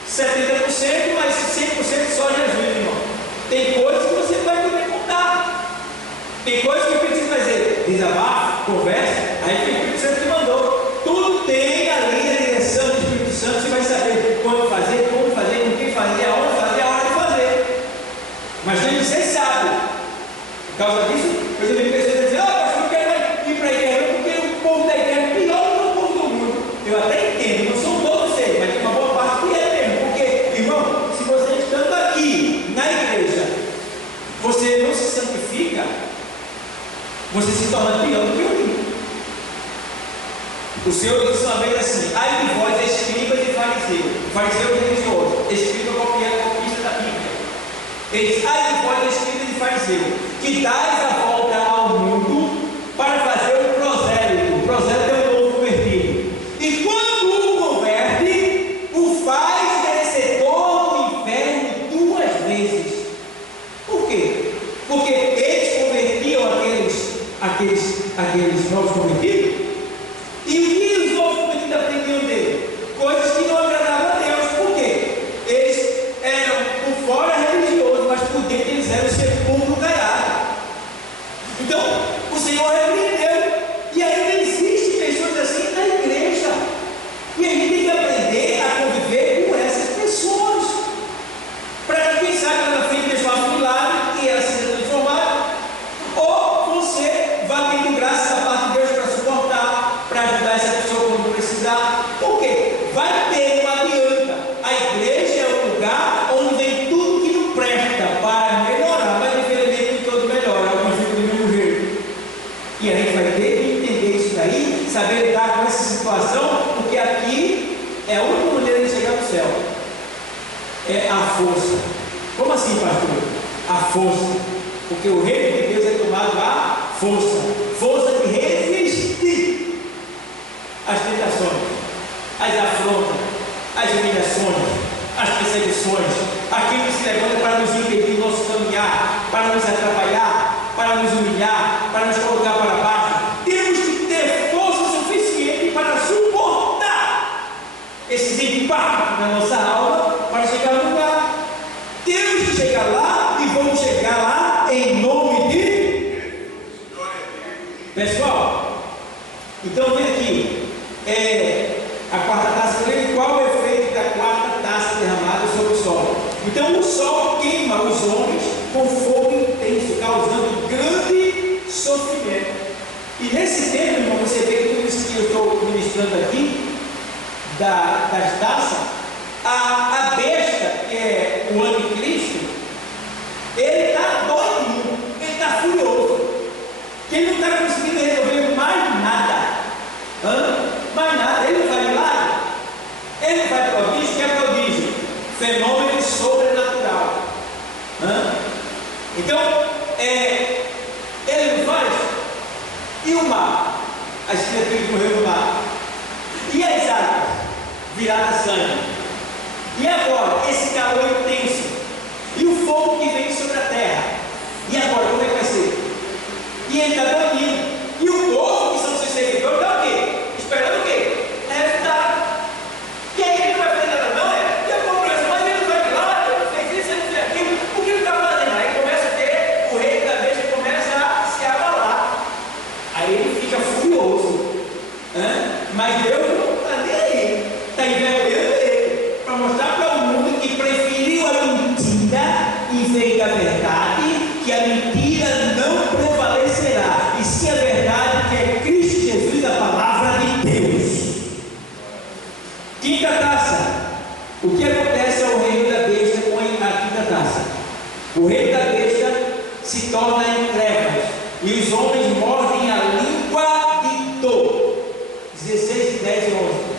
70%, mas 100% só Jesus, irmão. Tem coisas que você vai poder contar. Tem coisas que precisa fazer desabafo, conversa, aí o Espírito Santo te mandou. Tudo tem ali a direção do Espírito Santo. Você vai saber quando fazer, como fazer, com quem fazer, aonde fazer, a hora de fazer. Mas tem que ser sábio. Por causa disso, por exemplo, tem pessoas que dizem: pastor, eu quero ir para a igreja, porque o povo da igreja é pior do que o povo do mundo. Eu até entendo, não são todos eles, mas tem uma boa parte que é mesmo. Porque, irmão, se você estando aqui na igreja, você não se santifica, você se torna pior do que o mundo. O Senhor disse uma vez assim: ai de vós, escribas e fariseus, fariseus religiosos, escriba copista da Bíblia. Ele diz: ai de vós, escribas e fariseus, que dais a volta ao mundo para fazer o prosélito. O prosélito é o novo convertido. E quando o converte, o faz merecedor do inferno 2 vezes. Por quê? Porque eles convertiam aqueles novos convertidos. E o que os novos convertidos aprendiam dele? Coisas que não agradavam a Deus. Por quê? Eles eram por fora religiosos, mas por dentro eles eram sepulcro caiado. Então, o Senhor repreendeu. E ainda existem pessoas assim na igreja. E a gente tem que aprender a conviver com essas pessoas. Para que quem sabe lá na frente Deus faça um milagre e ela seja transformada. Ou você vá tendo graça da parte de Deus para suportar, para ajudar essa pessoa quando precisar. Por quê? Vai ter, não adianta. A igreja é o lugar onde vem tudo que não presta para melhorar, mas infelizmente todo melhora, alguns ficam do mesmo jeito. E a gente vai ter que entender isso daí, saber lidar com essa situação, porque aqui é a única maneira de chegar no céu. É a força. Como assim, pastor? A força. Porque o reino de Deus é tomado a força. Força de resistir às tentações, às afrontas, às humilhações, às perseguições, aquilo que se levanta para nos impedir o nosso caminhar, para nos atrapalhar, para nos humilhar, para nos colocar para baixo. Temos que ter força suficiente para suportar esses impactos na nossa alma para chegar no lugar. Temos que chegar lá e vamos chegar lá em nome de pessoal. Então vem aqui a quarta taça. Qual é o efeito da quarta taça derramada sobre o sol? Então o sol queima os homens com fogo intenso, causando grande sofrimento. E nesse tempo, irmão, você vê que tudo isso que eu estou ministrando aqui das taças, a besta, que é o anticristo, ele está doido, ele está furioso, que ele não está conseguindo resolver mais nada. Mais nada. Ele não faz milagre, ele não faz prodígio. Que é prodígio? Fenômeno sobrenatural. Então, ele não faz. E o mar? As criaturas morreram no mar. E as águas? Viraram sangue. E agora? Esse calor intenso. E o fogo que vem sobre a terra. E agora? Como é que vai ser? E ele está dormindo. E o povo, que são seus seguidores, está o quê? Esperando o quê? Resultado. E aí ele não vai fazer nada, não é? E a população, mas ele não vai lá, ele não fez isso, ele não fez aquilo. O que ele está fazendo? Aí começa a ter, o rei da besta começa a se abalar. Aí ele fica furioso. Mas Deus não está nem aí. Está envergonhando ele. O que acontece ao reino da besta com a quinta taça? O reino da besta se torna em trevas, e os homens mordem a língua de dor. 16, 10 e 11.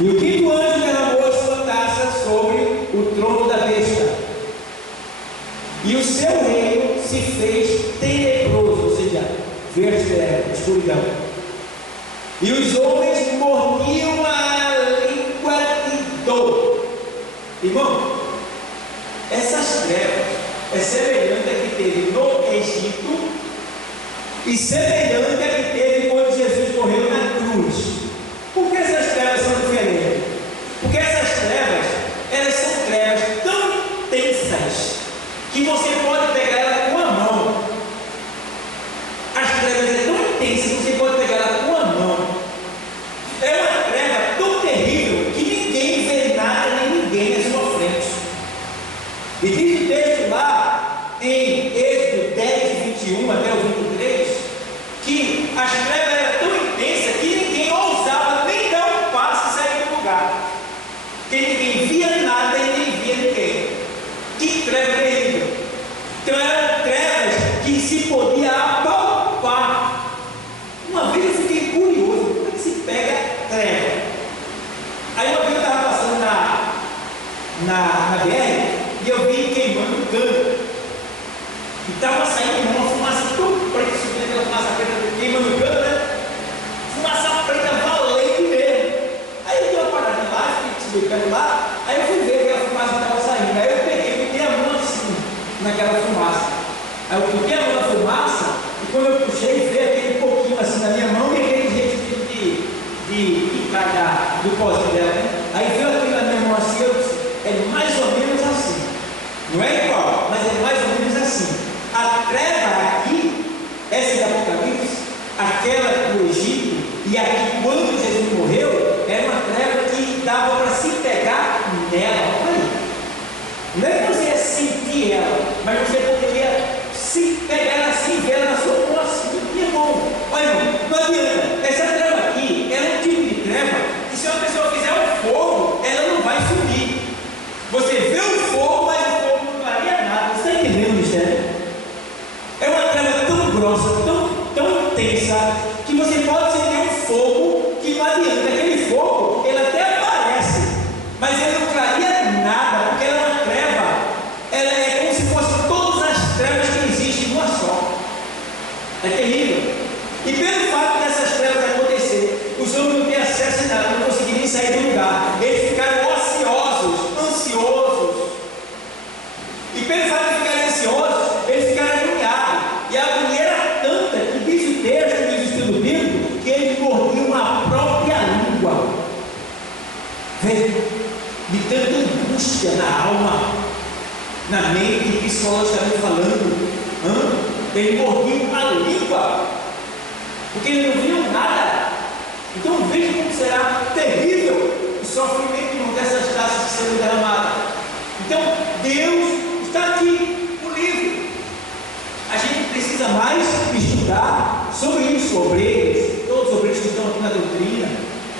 E o quinto anjo derramou a sua taça sobre o trono da besta, e o seu reino se fez tenebroso, ou seja, verde, escuridão. E os homens mordiam a língua de dor. Irmão, essas trevas é semelhante a que teve no Egito e semelhante a que teve quando Jesus morreu na cruz. Por que essas trevas são diferentes? Porque essas trevas, elas são trevas tão intensas que você pode pegar ela com a mão. As trevas é tão intensas que você pode pegar ela com a mão. É uma treva tão terrível que ninguém vê nada nem ninguém na sua frente. E diz o texto lá em Êxodo 10, 21 até o 23, que as trevas eram tão intensas que ninguém ousava nem dar um passo e sair do lugar. Que ninguém via nada e nem via ninguém. Que treva terrível! Então eram trevas que se podia apalpar. Uma vez eu fiquei curioso, como é que se pega treva? Aí uma vez eu estava passando na BR e eu vi queimando cana. E estava saindo uma fumaça tão preta, subindo aquela fumaça preta, queimando cana, né? Fumaça preta valente mesmo. Aí eu dei uma parada lá, fiquei explicando lá, aí eu fui ver aquela fumaça que estava saindo. Aí eu peguei, botei a mão assim, naquela fumaça. Aí eu botei a mão na fumaça, e quando eu puxei, veio aquele pouquinho assim na minha mão e aquele jeito de picar do pozinho dela, né? Aí veio aquilo na minha mão assim, eu disse, é mais ou menos assim. Não é igual, mas é mais ou menos assim. A treva aqui, essa de Apocalipse, aquela do Egito, e aqui quando Jesus morreu, era uma treva que dava para se pegar nela. Olha aí. Não é que você ia sentir ela, mas você poderia se pegar ela assim, ver ela na sua mão assim, irmão. Olha, irmão, não adianta. Essa treva aqui é um tipo de treva que se uma pessoa fizer um fogo, ela não vai subir. Você vê o fogo, mas o fogo não varia nada. Você está entendendo o mistério? É uma treva tão grossa, tão intensa, que você pode sentir um fogo que não adianta. Aquele fogo, ele até aparece, mas ele não traria nada, porque ela é uma treva. Ela é como se fossem todas as trevas que existem numa só. É terrível. E pelo fato dessas trevas acontecer, os homens não têm acesso a nada, não conseguiram nem sair do lugar. Eles ficaram ociosos, ansiosos. E pelo fato de ficarem ansiosos, eles ficaram agoniados. E a agonia era tanta que diz o texto, diz o estudo bíblico, que eles mordiam a própria língua. Veja, de tanta angústia na alma, na mente, psicologicamente falando. Eles mordiam a língua, porque eles não viam nada. Então veja como será terrível o sofrimento dessas taças que serão derramadas. Então Deus está aqui no livro. A gente precisa mais estudar sobre isso, obreiros, todos os obreiros que estão aqui na doutrina.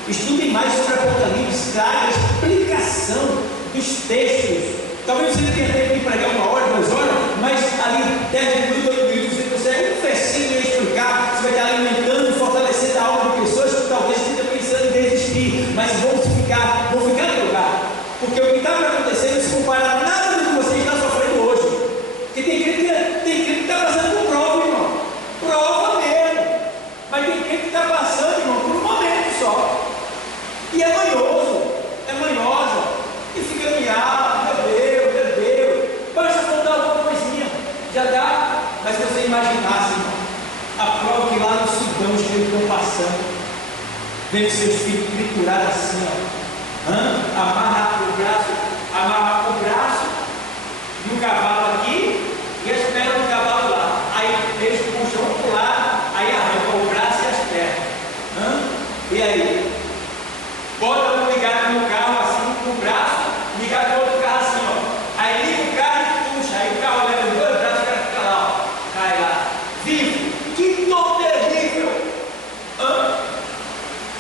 Estudem mais sobre Apocalipse, traga a explicação dos textos. Talvez você não tenha tempo de pregar 1 hora, 2 horas, mas ali 10 minutos, 8 minutos, você consegue um versículo explicar. Você vai estar alimentando, fortalecendo a alma de pessoas que talvez estejam pensando em desistir, mas vão ficar no lugar. Porque o que está acontecendo não se compara a nada do que você está sofrendo hoje. Porque tem crente que está passando por prova, irmão. Prova mesmo. Mas tem crente que está passando, irmão, por um momento só. E é manhosa. E fica miado, meu Deus. Basta contar alguma coisinha. Já dá. Mas se você imaginasse, irmão, a prova que lá no Sudão os filhos estão passando, vendo seus filhos triturados assim, ó. Amarra o braço e o cavalo aqui e as pernas do cavalo lá. Aí eles puxam um para o lado, aí arrancam o braço e as pernas. E aí? Bota um ligado no carro assim, com o braço, ligado no outro carro assim, ó. Aí liga o carro e puxa, aí o carro leva os 2 braços e o cara fica lá, ó. Cai lá. Vivo. Que dor terrível!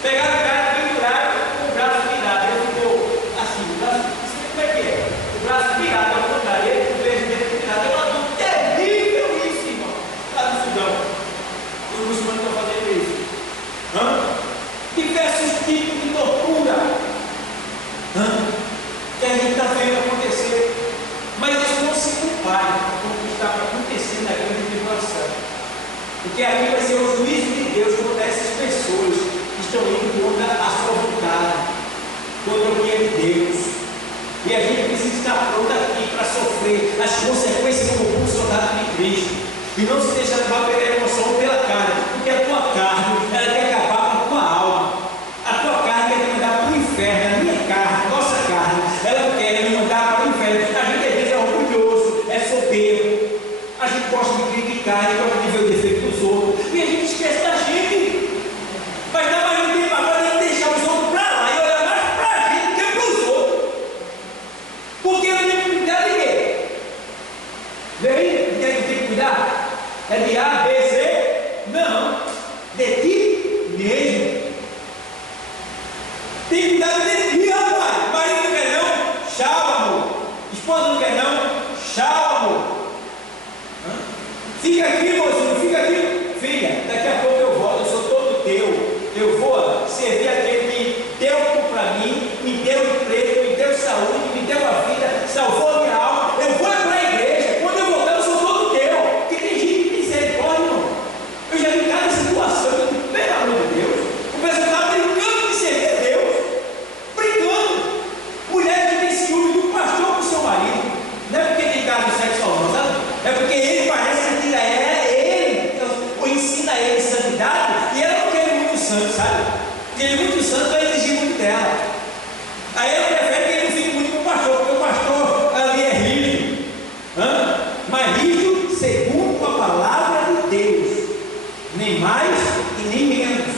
Pegaram o cara e penduraram com o braço virado. Ele ficou assim, o braço, como é que é? O braço virado ao contrário, ele com o dele virado. É uma dor terrível isso, irmão. Lá no Sudão. Os muçulmanos estão fazendo isso. Diversos tipos de tortura que a gente está vendo acontecer. Mas isso não se compara com o que está acontecendo na grande tribulação. Porque aqui vai ser o juízo de Deus contra essas pessoas que estão indo contra a sua vontade, contra o que é de Deus. E a gente precisa estar pronto aqui para sofrer as consequências como bom soldado de Cristo. E não se deixar levar pela emoção ou pela carne, porque a tua carne, ela quer acabar com a tua alma. A tua carne quer te mandar para o inferno. A minha carne, a nossa carne, ela quer me mandar para o inferno. A gente às vezes é orgulhoso, é soberbo. A gente gosta de criticar, a gente gosta de ver o defeito dos outros. E a gente esquece da gente. Mas dá mais um tempo agora de deixar os outros para lá e olhar mais para a gente do que para os outros. Porque eu tenho que cuidar de quê? Vem, quem tem que cuidar? É de A, B, C? Não. De ti mesmo. Tem que cuidar de ti, rapaz. Marido não quer não? Tchau, amor. Esposa não quer não? Tchau, amor. Fica aqui, moço, fica aqui. Filha, daqui a pouco eu volto, eu sou todo teu. Eu vou servir aquele que deu tudo para mim, me deu emprego, me deu saúde, me deu a vida, salvou a minha alma. Eu vou para a igreja. Quando eu voltar, eu sou todo teu. Porque tem gente que tem misericórdia, irmão. Eu já vi cada situação, pelo amor de Deus. O pessoal está brincando de servir a Deus. Brincando. Mulher que tem ciúme do pastor com o seu marido. Não é porque tem cargo sexual, não, sabe? É porque ele parece que tira ele, ou ensina ele santidade, e ela não quer muito santo, sabe? Porque ele muito santo vai exigir muito dela. Aí ela prefere que ele não fique muito com o pastor, porque o pastor ali é rígido. Mas rígido segundo a palavra de Deus. Nem mais e nem menos.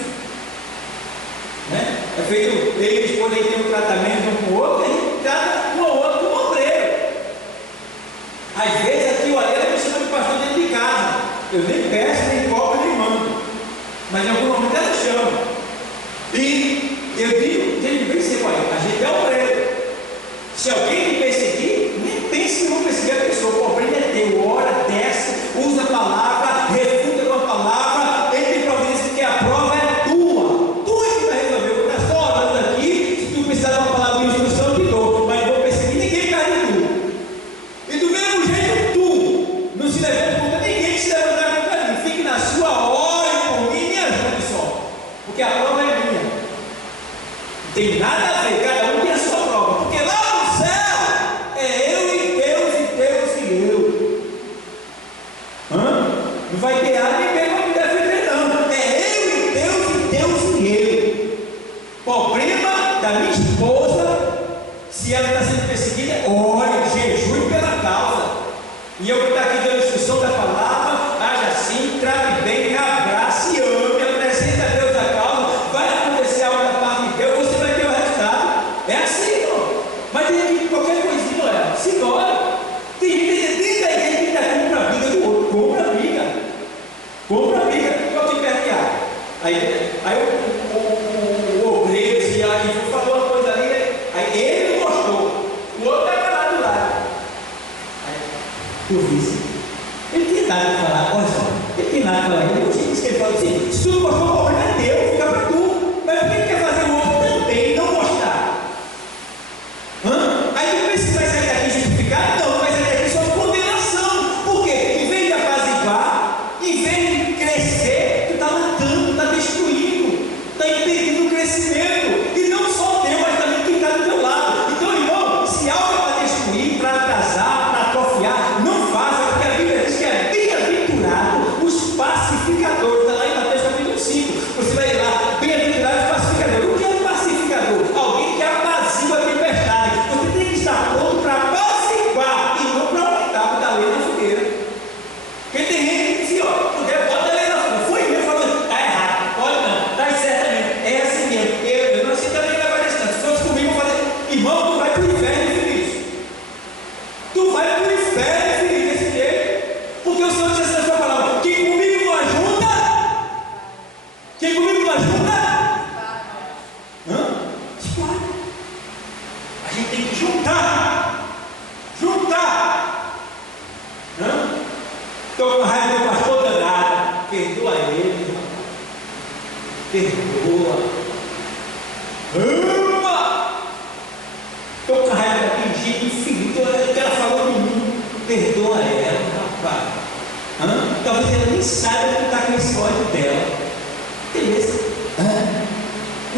Né? É feito, eles podem ter um tratamento um com o outro, e a gente trata um ao outro como obreiro. Às vezes aqui o Alê me chama de pastor dentro de casa. Eu nem peço, nem cobro, nem mando. Mas em algum momento ela chama. E eu digo, tem que vencer, olha, a gente é obreiro. Se alguém me perseguir, nem pense que vou perseguir a pessoa. O problema é teu. Ora, desce, usa a palavra, refuta com a palavra, entre em providência, porque a prova é tua. Tu é que vai resolver. Eu estou só orando aqui. Se tu precisar de uma palavra de instrução, eu te dou. Mas não vou perseguir ninguém perto de tu. E do mesmo jeito, tu não se levanta contra ninguém que se levantar contra mim. Fique na sua hora por mim e me ajude só. Porque a prova é minha. Não tem nada a ver, cada um tem a sua prova. Porque lá no céu é eu e Deus e Deus e eu. Não vai ter ar ninguém para me defender, não. É eu e Deus e eu. Problema da minha esposa, se ela está sendo perseguida, ore, jejue pela causa. E eu que estou aqui dando instrução da palavra, haja assim, trate bem, abrace e ame, apresente a Deus a causa. Vai acontecer algo da parte de Deus, você vai ter o resultado. É assim, irmão. Mas tem gente que qualquer coisinha, olha, se embora. Tem gente dentro da igreja que está compra a briga do outro, compra a briga. Compra a briga, eu te perguntar. Aí o obreiro, se ela falou uma coisa ali, aí ele não gostou. O outro está lá do lado. Aí, tu visse.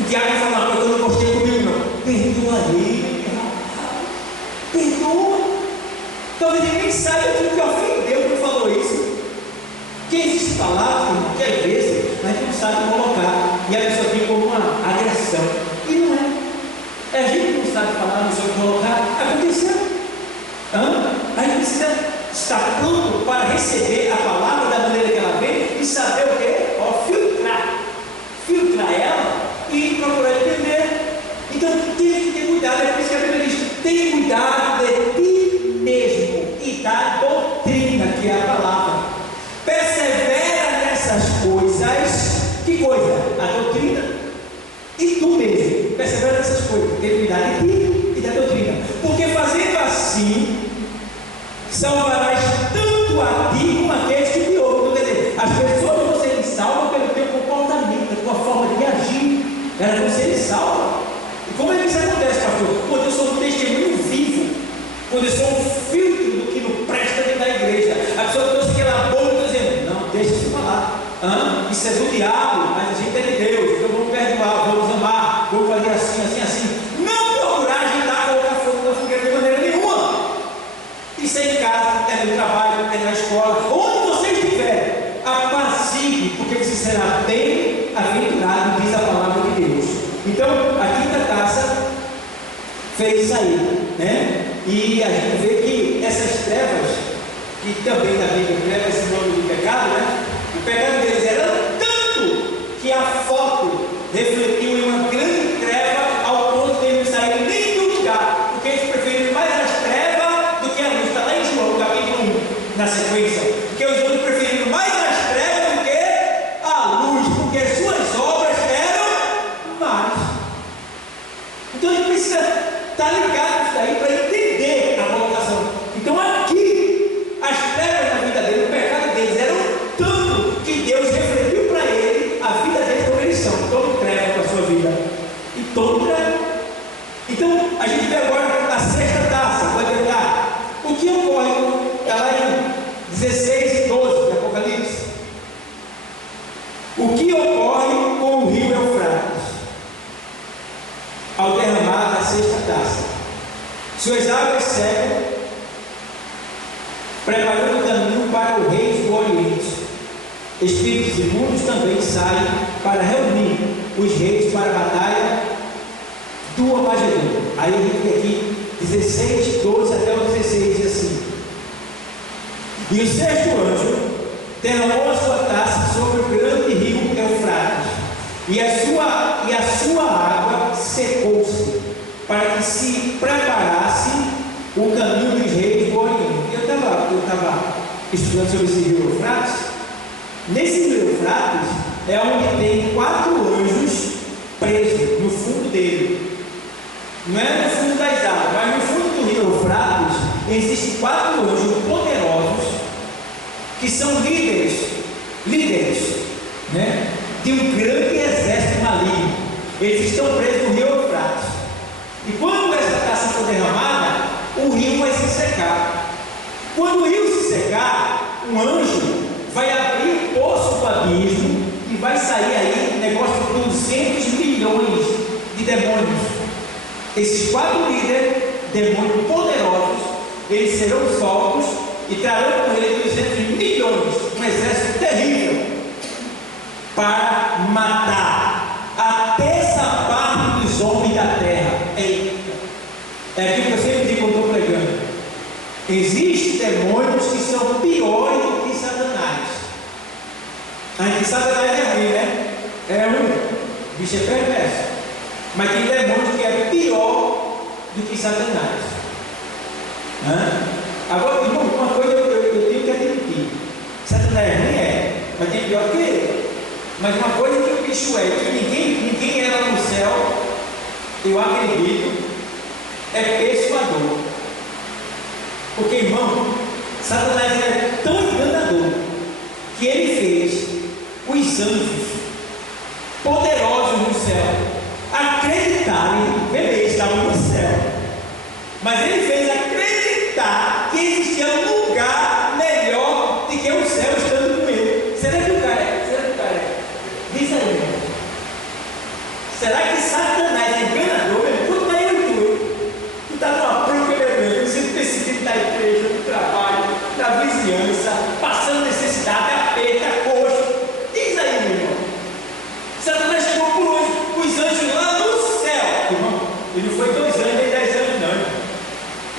diabo fala uma coisa que eu não gostei comigo, não. Perdoa ele, perdoa. Talvez ele nem saiba aquilo que ofendeu quando falou isso. Que existe palavras, irmão, que às vezes a gente não sabe colocar e a pessoa tem como uma agressão. E não é. A gente não sabe falar, não sabe colocar. Aconteceu. A gente precisa estar pronto para receber a palavra da maneira que ela vem e saber o quê? Filtrar ela e procurar entender. Então tem que ter cuidado. É por isso que a Bíblia diz: tem cuidado de ti mesmo e da doutrina, que é a palavra. Persevera nessas coisas. Que coisa? A doutrina e tu mesmo. Persevera nessas coisas. Tem cuidado de ti e da doutrina. Porque fazendo assim, salvarás tanto a ti como aqueles que te ouvem. Quer dizer, as pessoas vão ser salvas pelo teu comportamento, a tua forma de agir. Elas vão ser salvas. E como é que isso acontece, pastor? Quando eu sou um testemunho vivo, quando eu sou um filtro do que não presta dentro da igreja. A pessoa trouxe aquela boca e dizendo: não, deixa isso falar. Isso é do diabo, mas a gente é de Deus, então vamos perdoar, vamos amar, vamos fazer assim. Não procurar agitar, colocar fogo na fogueira de maneira nenhuma. Isso é em casa, é no trabalho, é na escola, onde você estiver, apacigue, porque você será bem-aventurado, diz a palavra de Deus. Então, a quinta taça fez isso aí, né? E a gente vê que essas trevas, que também na Bíblia leva esse nome do pecado, né? O pecado deles era tanto que a foto refletiu em uma grande treva ao ponto de eles não saírem nem do lugar, porque eles preferiram mais as trevas do que a luz. Está lá em João, capítulo 1, na sequência. Porque os outros preferiram mais as trevas do que a luz, porque as suas obras eram más. Então a gente precisa estar ligado nisso daí para entender a colocação. Então aqui, as trevas na vida dele, o pecado deles eram tanto que Deus refletiu para ele a vida deles como eles são. Todo treva para a sua vida. E todo treva. Então a gente vê agora a sexta taça. Vai tentar. O que ocorre? Está lá em 16 e 12 de Apocalipse. O que ocorre com o rio Eufrates ao derramar a sexta taça? Suas águas secam, preparando o caminho para o rei do Oriente. Espíritos imundos também saem para reunir os reis para a batalha do Armagedon. Aí a gente tem aqui 16, 12 até o 16, diz assim: e o sexto anjo derramou a sua taça sobre o grande rio Eufrates, e a sua água secou-se, para que se preparasse o caminho dos reis do Oriente. Eu estava estudando sobre esse rio Eufrates. Nesse rio Eufrates é onde tem 4 anjos presos no fundo dele. Não é no fundo das águas, mas no fundo do rio Eufrates existem 4 anjos poderosos que são líderes, né, de um grande exército maligno. Eles estão presos no rio Eufrates. E quando essa taça for derramada, o rio vai se secar. Quando o rio se secar, um anjo vai abrir o poço do abismo e vai sair aí um negócio de 200 milhões de demônios. Esses 4 líderes, demônios poderosos, eles serão soltos e trarão com eles 200 milhões, um exército terrível, para matar a terça parte dos homens da terra. É aquilo que eu sempre digo quando estou pregando. Existem demônios que são piores do que Satanás. A gente Satanás é ruim, né? É ruim. O bicho é perverso. Mas tem demônios que é pior do que Satanás. Agora, irmão, uma coisa eu tenho que admitir: Satanás é ruim, mas tem pior que ele. Mas uma coisa que o bicho é, que ninguém é lá no céu, eu acredito, é persuador. Porque, irmão, Satanás é tão enganador que ele fez os anjos poderosos no céu acreditarem, beleza, estavam no céu, mas ele fez acreditar que existia um lugar melhor do que o céu estando com ele. Será que o cara é? Diz aí, irmão. Será que Satanás é enganador? Quanto mais eu e tu está numa procura, você precisa da igreja, do trabalho, da vizinhança, passando necessidade, aperta, coxo. Diz aí, meu irmão. Satanás chegou por hoje, os anjos lá no céu. Irmão, ele não foi 2 anos, nem 10 anos, não. Irmão.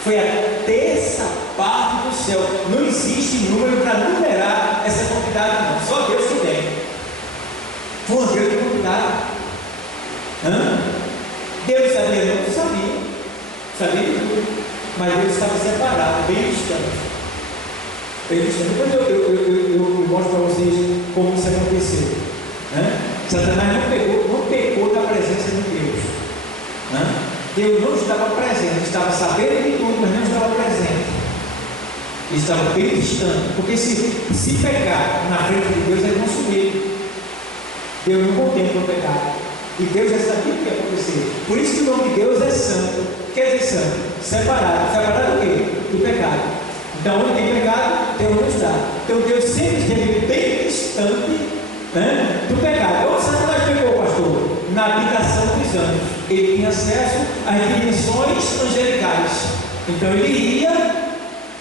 Foi a terça parte do céu. Não existe número para numerar essa quantidade, não. Só Deus que tem. Foi uma grande quantidade. Deus sabia, não sabia. Sabia de tudo. Mas Deus estava separado, bem distante. Bem distante. Depois eu mostro para vocês como isso aconteceu. Satanás não pecou da presença de Deus. Deus não estava presente, estava sabendo de tudo, mas não estava presente. Ele estava bem distante. Porque se pecar na frente de Deus, ele não sumiu. Deus não contempla o pecado. E Deus já sabia o que ia acontecer. Por isso que o nome de Deus é santo. O que quer dizer santo? Separado. Separado do quê? Do pecado. Então, onde tem pecado, Deus não está. Então, Deus sempre esteve bem distante do pecado. Onde Satanás pecou, pastor? Na habitação dos anjos. Ele tinha acesso às dimensões angelicais. Então, ele ia,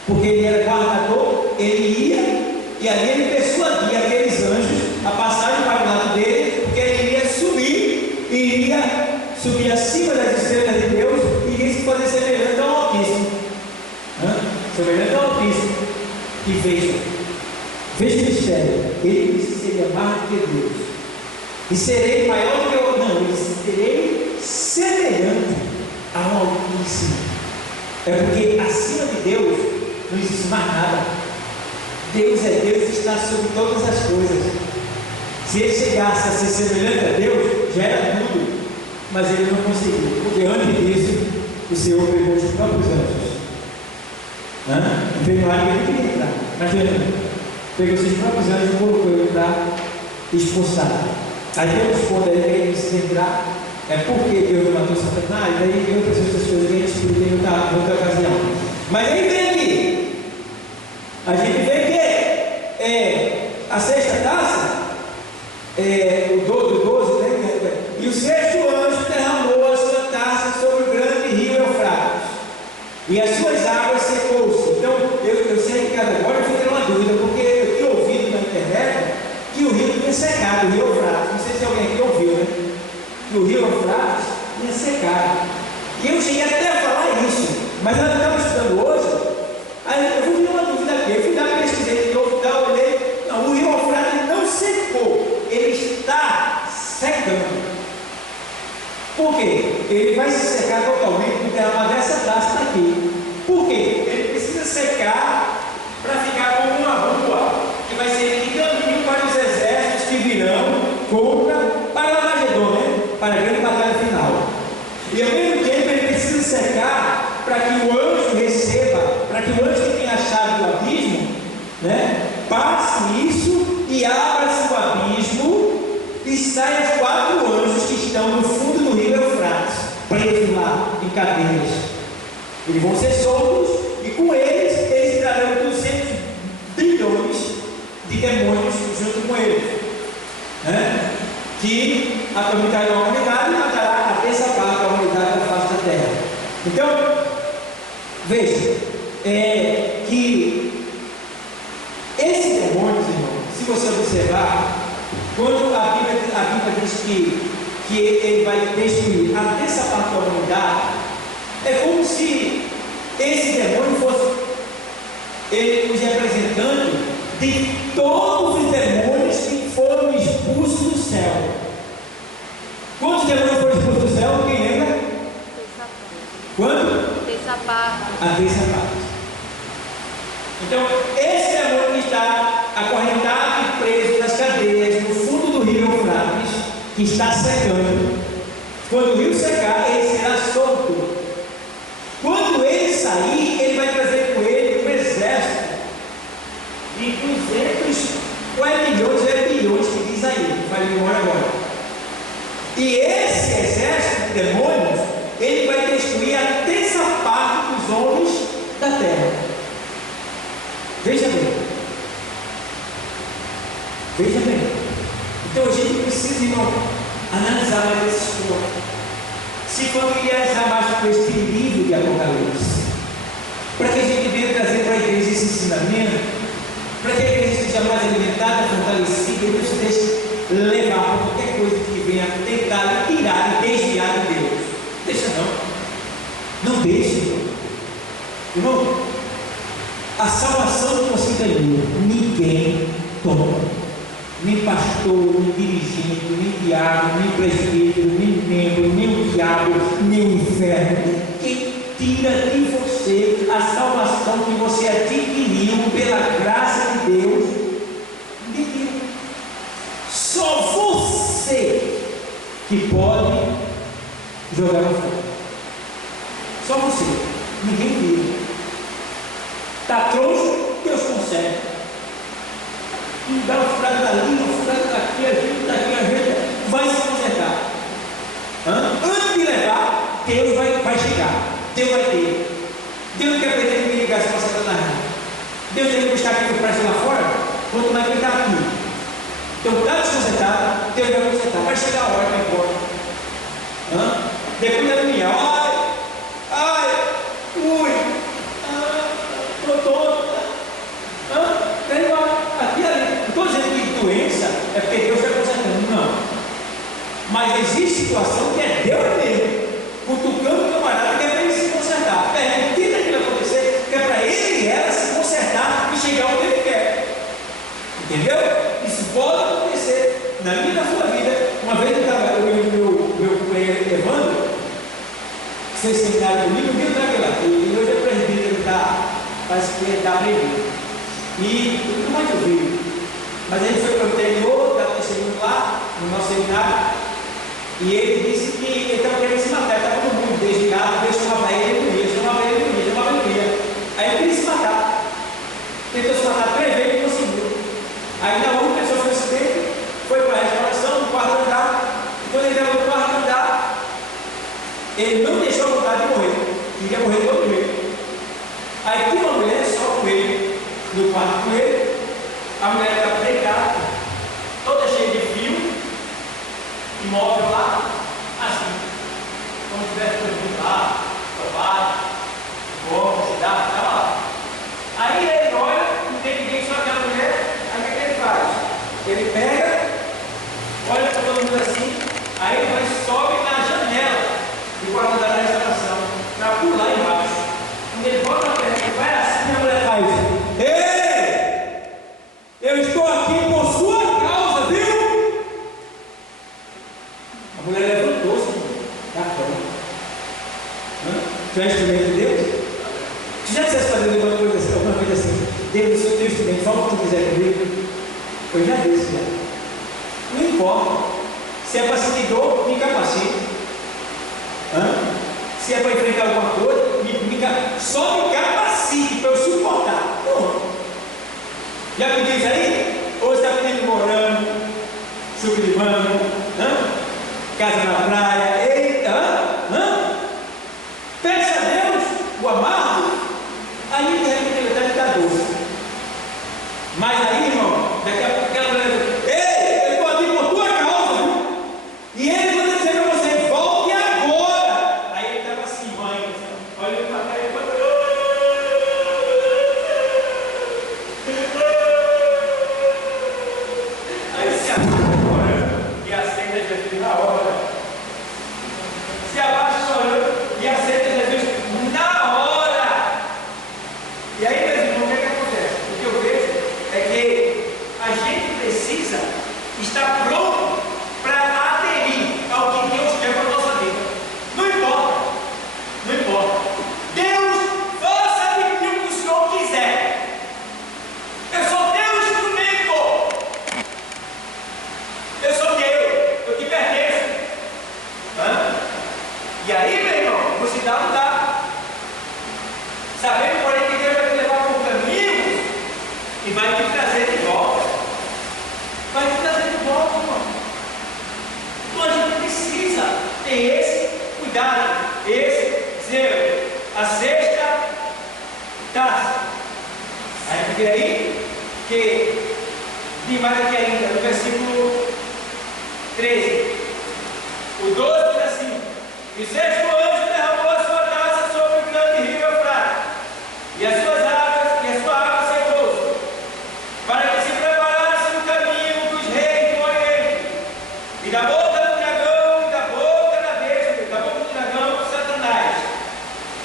porque ele era guardador, ele ia, e ali ele persuadia aqueles anjos a passagem para o lado dele, porque ele iria subir acima das estrelas de Deus e iria se fazer semelhante ao Altíssimo. Semelhante ao Altíssimo. E veja o mistério. Ele disse que seria mais do que Deus. E serei maior do que eu. Não, ele disse: serei semelhante ao Altíssimo. É porque acima de Deus não existe mais nada. Deus é Deus e está sobre todas as coisas. Se ele chegasse a ser semelhante a Deus, já era tudo. Mas ele não conseguiu, porque antes disso, o Senhor pegou os próprios anjos. Não veio lá que ele queria entrar. Mas pegou os próprios anjos e colocou ele para expulsar. Aí tem uns pontos aí que ele precisa entrar. É porque Deus não matou Satanás, e daí tem outras coisas que a gente explica em outra ocasião. Mas aí vem aqui. A gente vê que a sexta taça, o 12, né? E o sexto anjo derramou a sua taça sobre o grande rio Eufrates, e as suas águas secou-se. Então, eu sei que agora eu fiquei uma dúvida, porque eu tinha ouvido na internet que o rio tinha secado, o rio Eufrates. Não sei se alguém aqui ouviu, né? Que o rio Eufrates tinha secado. E eu cheguei até a falar isso, mas nós estamos estudando hoje. Aí eu vi uma dúvida aqui, eu fui dar uma pesquisa de novo, olhei. Não, o rio Eufrates não secou, ele está secando. Por quê? Ele vai se secar totalmente com o derramar dessa taça daqui. Por quê? Ele precisa secar para ficar como uma rua, que vai ser de caminho para os exércitos que virão para o Armagedon, né? Para a grande batalha final. E ao mesmo tempo ele precisa secar para que o anjo receba, para que o anjo que tem a chave do abismo, né, passe isso e abra-se o abismo e saia os 4 anjos que estão no fundo do rio Eufrates, presos lá em cadeias. Eles vão ser soltos e com eles trarão 200 bilhões de demônios junto com eles, né? Que atormentarão a humanidade e matará a terça parte da humanidade da face da terra. Então, veja, que esses demônios, irmão, se você observar, quando a Bíblia diz que ele vai destruir a terça parte da humanidade, é como se esse demônio fosse ele os representante de todos os demônios que foram expulsos do céu. Quantos demônios foram expulsos do céu? Quem lembra? Quanto? Terça parte. A terça parte. Então, esse demônio que está acorrentado e preso nas cadeias no fundo do rio Eufrates, que está secando, quando o rio secar, ele será solto. Quando ele sair, ele vai trazer com ele um exército de 200, ou é milhões, ou é bilhões, que diz aí, vai embora agora. E esse exército de demônios, ele vai destruir a terça parte dos homens da terra. Veja bem. Veja bem. Então a gente precisa, irmão, analisar mais esses pontos, se familiarizar mais com este livro de Apocalipse, para que a gente venha trazer para a igreja esse ensinamento, para que a igreja seja mais alimentada, fortalecida e não se deixe levar por qualquer coisa que venha tentar tirar e desviar de Deus. Deixa não deixe, irmão. A salvação que você ganhou, ninguém toma, nem pastor, nem dirigente, nem diabo, nem presbítero, nem membro, nem o diabo, nem o inferno. Ninguém tira de você a salvação que você adquiriu pela graça de Deus. Ninguém tira. Só você que pode jogar no fogo. Só você. Ninguém tira. Está troncho, Deus consegue. E dá uma furada dali, uma furada daqui, a gente vai se consertar. Antes de levar, Deus vai chegar. Deus vai ter. Deus não quer perder ninguém ligasse para Satanás. Deus tem que buscar aquilo que presta lá fora, quanto mais que está aqui. Então, está desconcertado, Deus vai consertar. Vai chegar a hora que importa. Depois da minha, aqui ali. Não estou dizendo que doença é porque Deus está consertando, não. Mas existe situação que é Deus mesmo, cutucando o camarada que é para ele se consertar. Permitindo aquilo acontecer, que é para ele e ela se consertar e chegar onde ele quer. Entendeu? Isso pode acontecer na minha e na sua vida. Uma vez eu estava, meu companheiro Evandro, vocês sentaram comigo, viu daquela coisa, e hoje é presbítero, ele parece que ele está aprendendo. E nunca mais eu vi. Mas a gente foi para o interior, estava testemunho lá, no nosso seminário, e ele disse que ele estava querendo se matar, estava todo mundo desligado, Deus chamava ele, ele não ia. Aí ele queria se matar. Tentou se matar 3 vezes e conseguiu. Aí na última pessoa foi acidente, foi para a restauração, no quarto andar, e quando ele estava no quarto andar, ele não deixou a vontade de morrer, queria morrer de outro jeito. Aí tinha uma mulher só com ele, no quarto com ele, a mulher estava deitada, toda cheia de fio, imóvel lá, assim, como se tivesse tudo lá, trabalho, bom, cidade, estava lá. Aí ele olha, não tem ninguém, só aquela mulher, aí o que ele faz? Ele pega, olha para todo mundo assim, aí ele vai sobe na janela do quarto da restauração, para pular embaixo. Quando ele volta na perna, ele vai assim, a mulher faz: ei, eu estou aqui por sua causa, viu? A mulher levantou-se da cama. Tu é instrumento de Deus? Tu já disseste fazendo alguma coisa assim? Deus, eu sou teu instrumento, fala o que tu quiser comigo. Eu já disse, já. Não importa. Se é para sentir dor, me capacite. Se é para enfrentar alguma coisa, só me capacite para eu suportar. Pronto. Já me diz aí? Hoje está pedindo morango, suco de manga, casa na praia. Eita, peça a Deus o amargo, aí de repente ele está doce. Mas aí, irmão, daqui a pouco aquela mulher diz: ei, eu estou aqui por tua causa, viu? E ele manda dizer para você: volte agora. Aí ele estava assim, mãe, olha para cá e aí se abaixa chorando e aceita Jesus na hora. Se abaixa chorando e aceita Jesus na hora. E aí, meus irmãos, o que é que acontece? O que eu vejo é que a gente precisa estar pronto para aderir ao que Deus quer para a nossa vida. Não importa. Não importa. Deus, faça de mim o que o Senhor quiser. Eu sou teu instrumento. Eu sou teu. Eu te pertenço. E aí, meu irmão, você dá ou não dá? Sabendo, porém, que Deus vai te levar por caminhos e vai te trazer de volta. Vai te trazer de volta, irmão. Então a gente precisa ter esse cuidado, esse zelo. A sexta taça. Aí porque aí que diz mais aqui ainda, no versículo 13. E o sexto anjo derramou a sua taça sobre o grande rio Eufrates, e as suas águas, e a sua água secou-se, para que se preparasse o caminho dos reis do Oriente. E da boca do dragão, e da boca da besta, da boca do dragão, Satanás,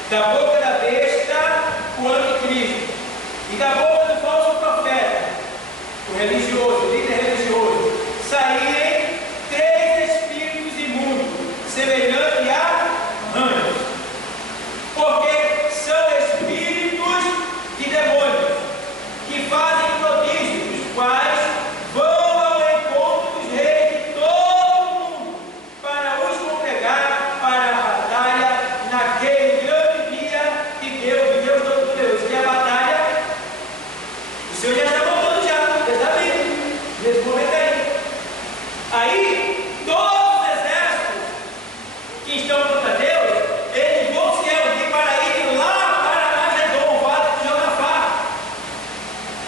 da boca da besta, o anticristo, e da boca do falso profeta, o religioso, o líder religioso, saírem 3 espíritos imundos, semelhantes a anjos, porque são espíritos de demônios, que fazem prodígios, os quais vão ao encontro dos reis de todo o mundo, para os congregar para a batalha naquele grande dia de Deus Todo-Poderoso. E a batalha, o Senhor já está voltando já está vindo, nesse momento aí. Aí, todos os exércitos que estão contra Deus, eles vão se reunir para ir lá para Armagedon, o vale de Josafá.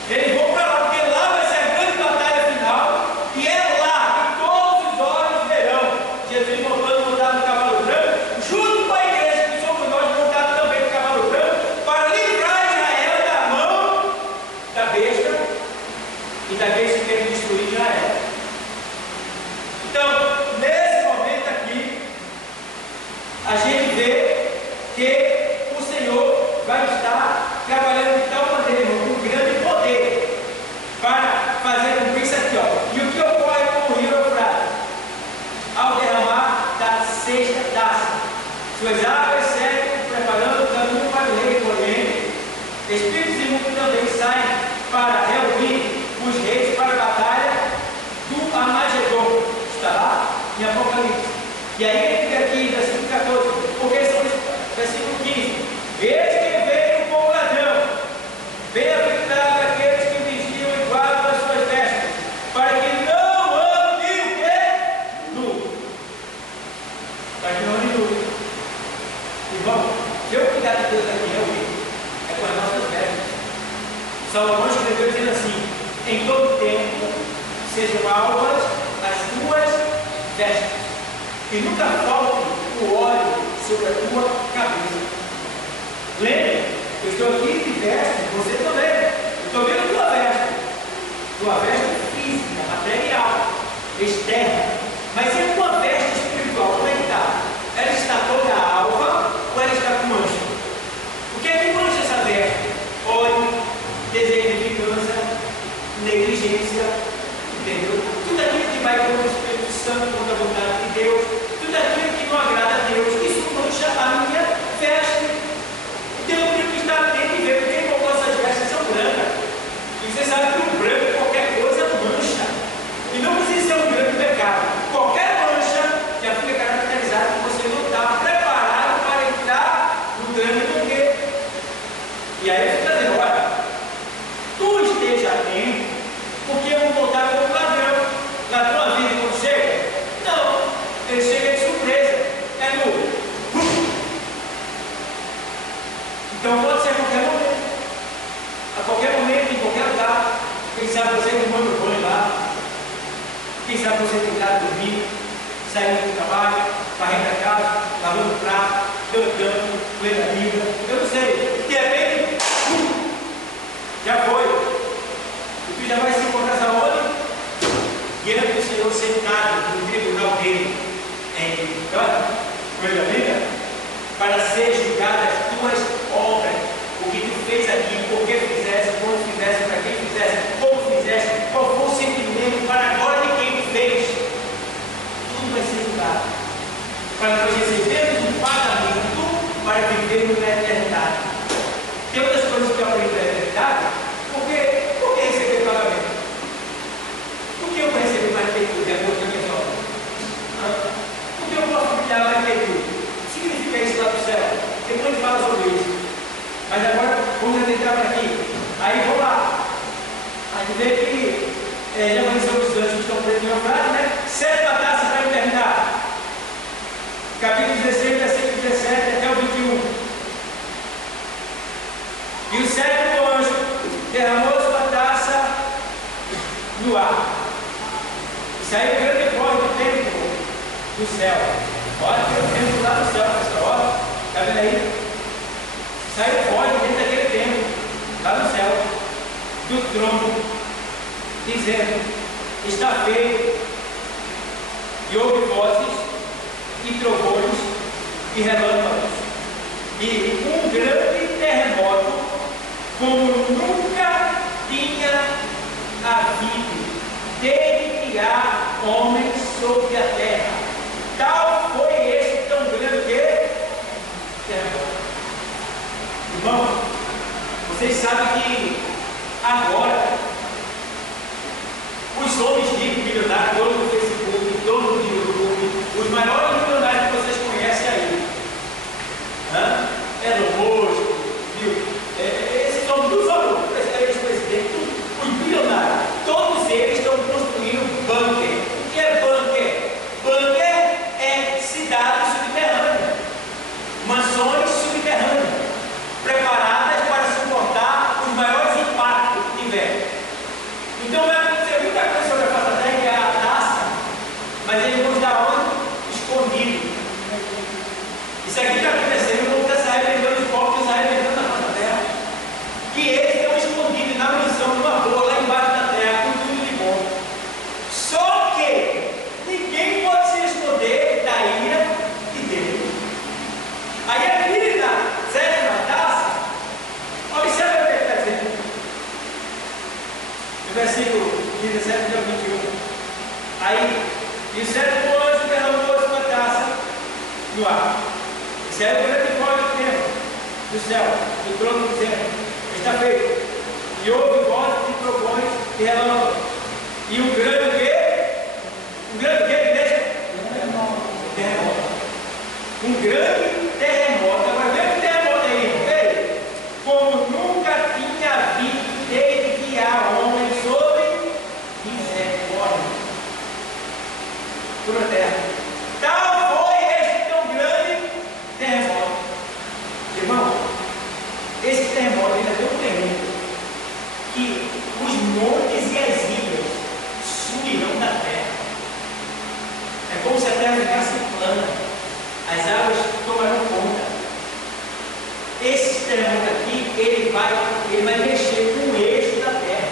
Eles vão para lá, porque lá vai ser a grande batalha final, e é lá que todos os olhos verão Jesus montado no cavalo branco, junto com a igreja, que somos nós montados também no cavalo branco, para livrar Israel da mão da besta e daqueles que querem destruir Israel. Então, nesse momento aqui, a gente vê que o Senhor vai estar trabalhando de tal maneira, com grande poder, para fazer cumprir isso aqui, ó. E o que ocorre com o rio Eufrates? Ao derramar da 6ª taça, suas águas secam, preparando o caminho para o rei do Oriente. Espíritos imundos também saem para reunir os reis para a batalha do Armagedon. Está lá em Apocalipse. E aí ele fica aqui, versículo 14, porque são versículo 15. Eis que veio como ladrão, bem-aventurado aqueles que vigiam e guardam as suas vestes, para que não andem o quê? Nu. Para que não andem nu. Irmão, se eu cuidar de Deus aqui, é com as nossas vestes. Salomão escreveu dizendo assim: em todo tempo sejam alvas as tuas vestes, e nunca falte o óleo sobre a tua cabeça. Lembre, eu estou aqui de veste, você também. Eu estou vendo tua veste física, material, externa. Mas e a tua veste espiritual, como é que está? Ela está toda alva ou ela está com mancha? O que é que mancha essa veste? Óleo, desejo de vingança, negligência, entendeu? Tudo aquilo que vai contra o Espírito Santo, contra a vontade de Deus, tudo aquilo que não agrada a Deus, isso mancha a minha veste. Então eu tenho que estar atento e ver porque como essas vestes são brancas. E você sabe que o branco, qualquer coisa, mancha. E não precisa ser um grande pecado. Qualquer mancha já fica caracterizado que você não está preparado para entrar no grande banquete. E aí ele está dizendo: olha, tu esteja atento, porque eu vou voltar como ladrão. Ladrão avisa quando chega? Não, ele chega de surpresa, é nu. Então pode ser a qualquer momento, em qualquer lugar. Quem sabe você tomando banho lá, quem sabe você deitado dormindo, saindo do trabalho, varrendo a casa, lavando o prato, cantando, lendo a Bíblia, eu não sei. De repente, já foi. E tu já vai se encontrar aonde? Diante do Senhor sentado no tribunal dele, coisa linda, para ser julgado as tuas obras, o que tu fez aqui, por que fizesse, quando fizesse, para quem fizesse, como fizesse, qual foi o sentimento, para a glória de quem tu fez. Tudo vai ser julgado, para nós recebermos um pagamento para vivermos na eternidade. Tem outras coisas que eu aprendi na eternidade. Por que receber pagamento? Por que eu vou receber mais que tudo de acordo com a minha obra? Por que eu posso brilhar mais que tudo? Significa isso lá do céu? Depois a gente fala sobre isso. Mas agora vamos adentrar para aqui. Aí vamos lá. A gente vê que já falei sobre os anjos que estão presos em Eufrates, né? 7ª taça para terminar. Capítulo 16, versículo 17 até o 21. E o 7º anjo derramou sua taça no ar. E saiu grande voz do templo do céu. Olha que o templo lá do céu. dizendo: está feito. E houve vozes, e trovões, e relâmpagos, e um grande terremoto, como nunca tinha havido, desde que há homens sobre a terra. Tal foi esse tão grande terremoto. Irmãos, vocês sabem que agora os homens ricos, milionários, donos do Facebook, donos do YouTube, os maiores milionários que vocês conhecem aí, Elon Musk, esses homens, dos homens, ex-presidentes, os milionários, todos eles estão construindo bunker. O que é bunker? Bunker é cidade subterrânea, mansões subterrâneas, preparadas para suportar os maiores impactos que tiver. Então vai acontecer muita coisa sobre a face da terra, que é a taça, mas eles vão estar onde? Escondido. Isso aqui está acontecendo, o povo está se arrebentando, os povos estão se arrebentando na face da terra, que eles estão escondidos na mansão, numa boa, lá embaixo da terra, com tudo de bom. Só que ninguém pode se esconder da ira de Deus. Aí a Bíblia, sétima taça, observa o que ele está dizendo. No versículo 17 ao 21. Aí, e o sétimo anjo derramou a sua taça no ar. Esse é o grande voz do tempo, do céu, do trono, dizendo: está feito. E houve vozes de trovões e relâmpagos. E um grande quê? Um grande quê, igreja? Terremoto. Um grande terremoto. Agora vê o terremoto aí, irmão. Como nunca tinha havido desde que há homem sobre misericórdia sobre a terra. Tal foi este tão grande terremoto. Irmão, esse terremoto ainda deu um terreno que os montes e as ilhas sumirão da terra. É como se a terra ficasse plana, as águas tomarão conta. Esse terremoto aqui, ele vai mexer com o eixo da terra,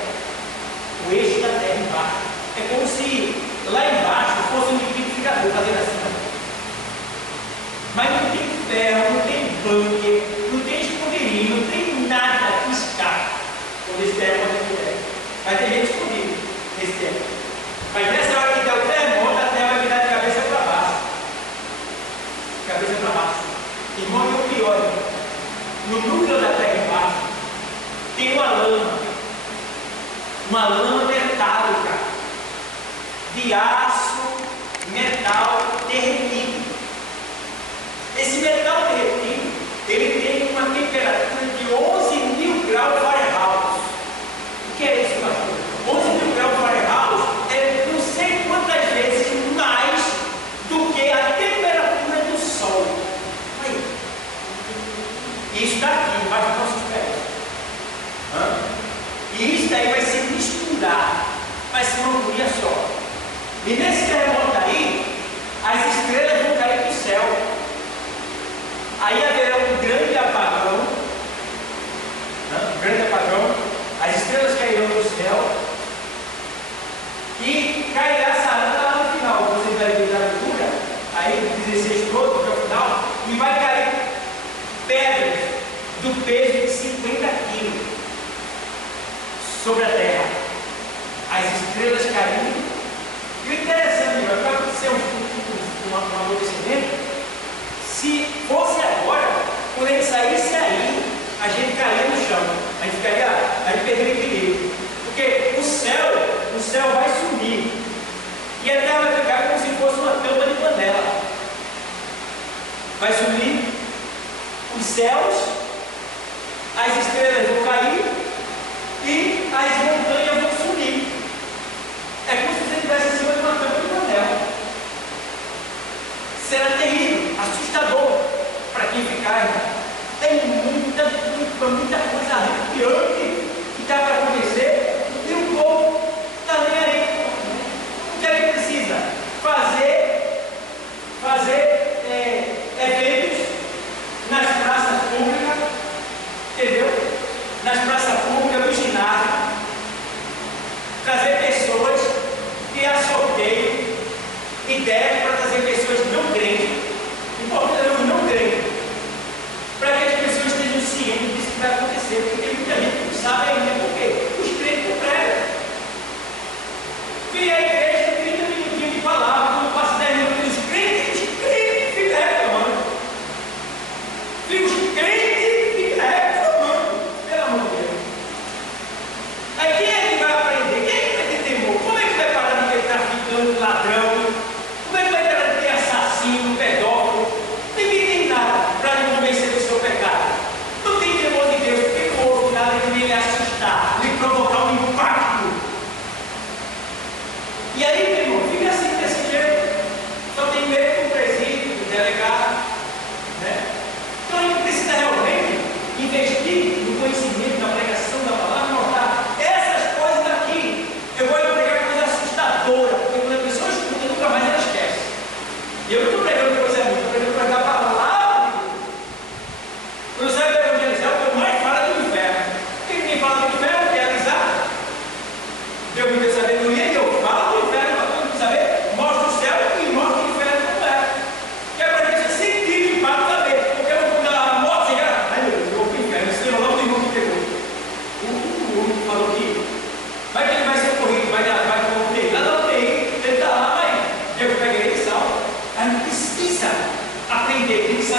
o eixo da terra embaixo. É como se lá embaixo fosse um liquidificador fazendo assim. Mas não tem ferro, não tem bunker, não tem esconderijo, não tem nada que escape quando esse terremoto aqui é. Vai ter gente escondida nesse tempo. Mas nessa hora que der o terremoto, a terra vai virar de cabeça para baixo. Cabeça para baixo. Irmão, é o pior. No núcleo da terra embaixo tem uma lama metálica, de aço, metal derretido. Esse metal derretido, ele tem uma temperatura de 11.000 graus Fahrenheit. O que é isso, pastor? 11.000 graus Fahrenheit é não sei quantas vezes mais do que a temperatura do Sol. Aí. Isso está aqui, embaixo dos nossos pés. E isso daí vai se misturar, vai ser uma folha só. E nesse terremoto aí, as estrelas vão cair do céu. Aí haverá um grande apagão. As estrelas cairão do céu. E cairá Saranda lá no final. Vocês vai ver a altura, aí 16 todo até o final, e vai cair pedras do peso de 50 quilos sobre a terra. As estrelas caindo. E o interessante, vai acontecer um acontecimento. Se fosse agora, quando ele saísse aí, a gente cairia no chão, a gente perderia equilíbrio. Porque o céu vai sumir. E a terra vai ficar como se fosse uma tampa de panela. Vai sumir os céus, as estrelas vão cair e as montanhas vão sumir. É como se você estivesse em cima de uma tampa de panela. Será terrível, assustador para quem ficar. Tem muita coisa arrepiante que está para acontecer e o povo está nem aí. O que é que precisa? Fazer eventos nas praças públicas, entendeu? Nas praças públicas, no ginásio,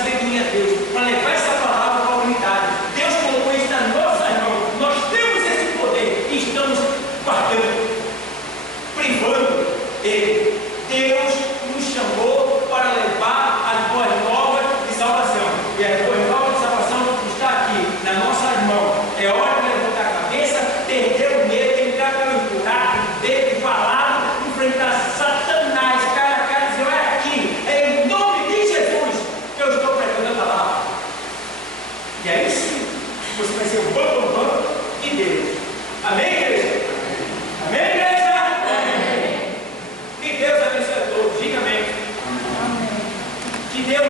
saber quem é Deus, para levar essa palavra para a humanidade. Deus colocou isso nas nossas mãos. Nós temos esse poder e estamos guardando, privando Ele. Deus nos chamou para levar as boas novas de salvação. E as boas novas de salvação está aqui, nas nossas mãos. É hora de levantar a cabeça, perder o medo, entrar pelos buracos, ver, falar, enfrentar Satanás, cara a cara, dizer: olha aqui, é em nome de Jesus que eu estou pregando a palavra. E aí sim, você vai ser o bambambam de Deus. Amém, igreja? Amém?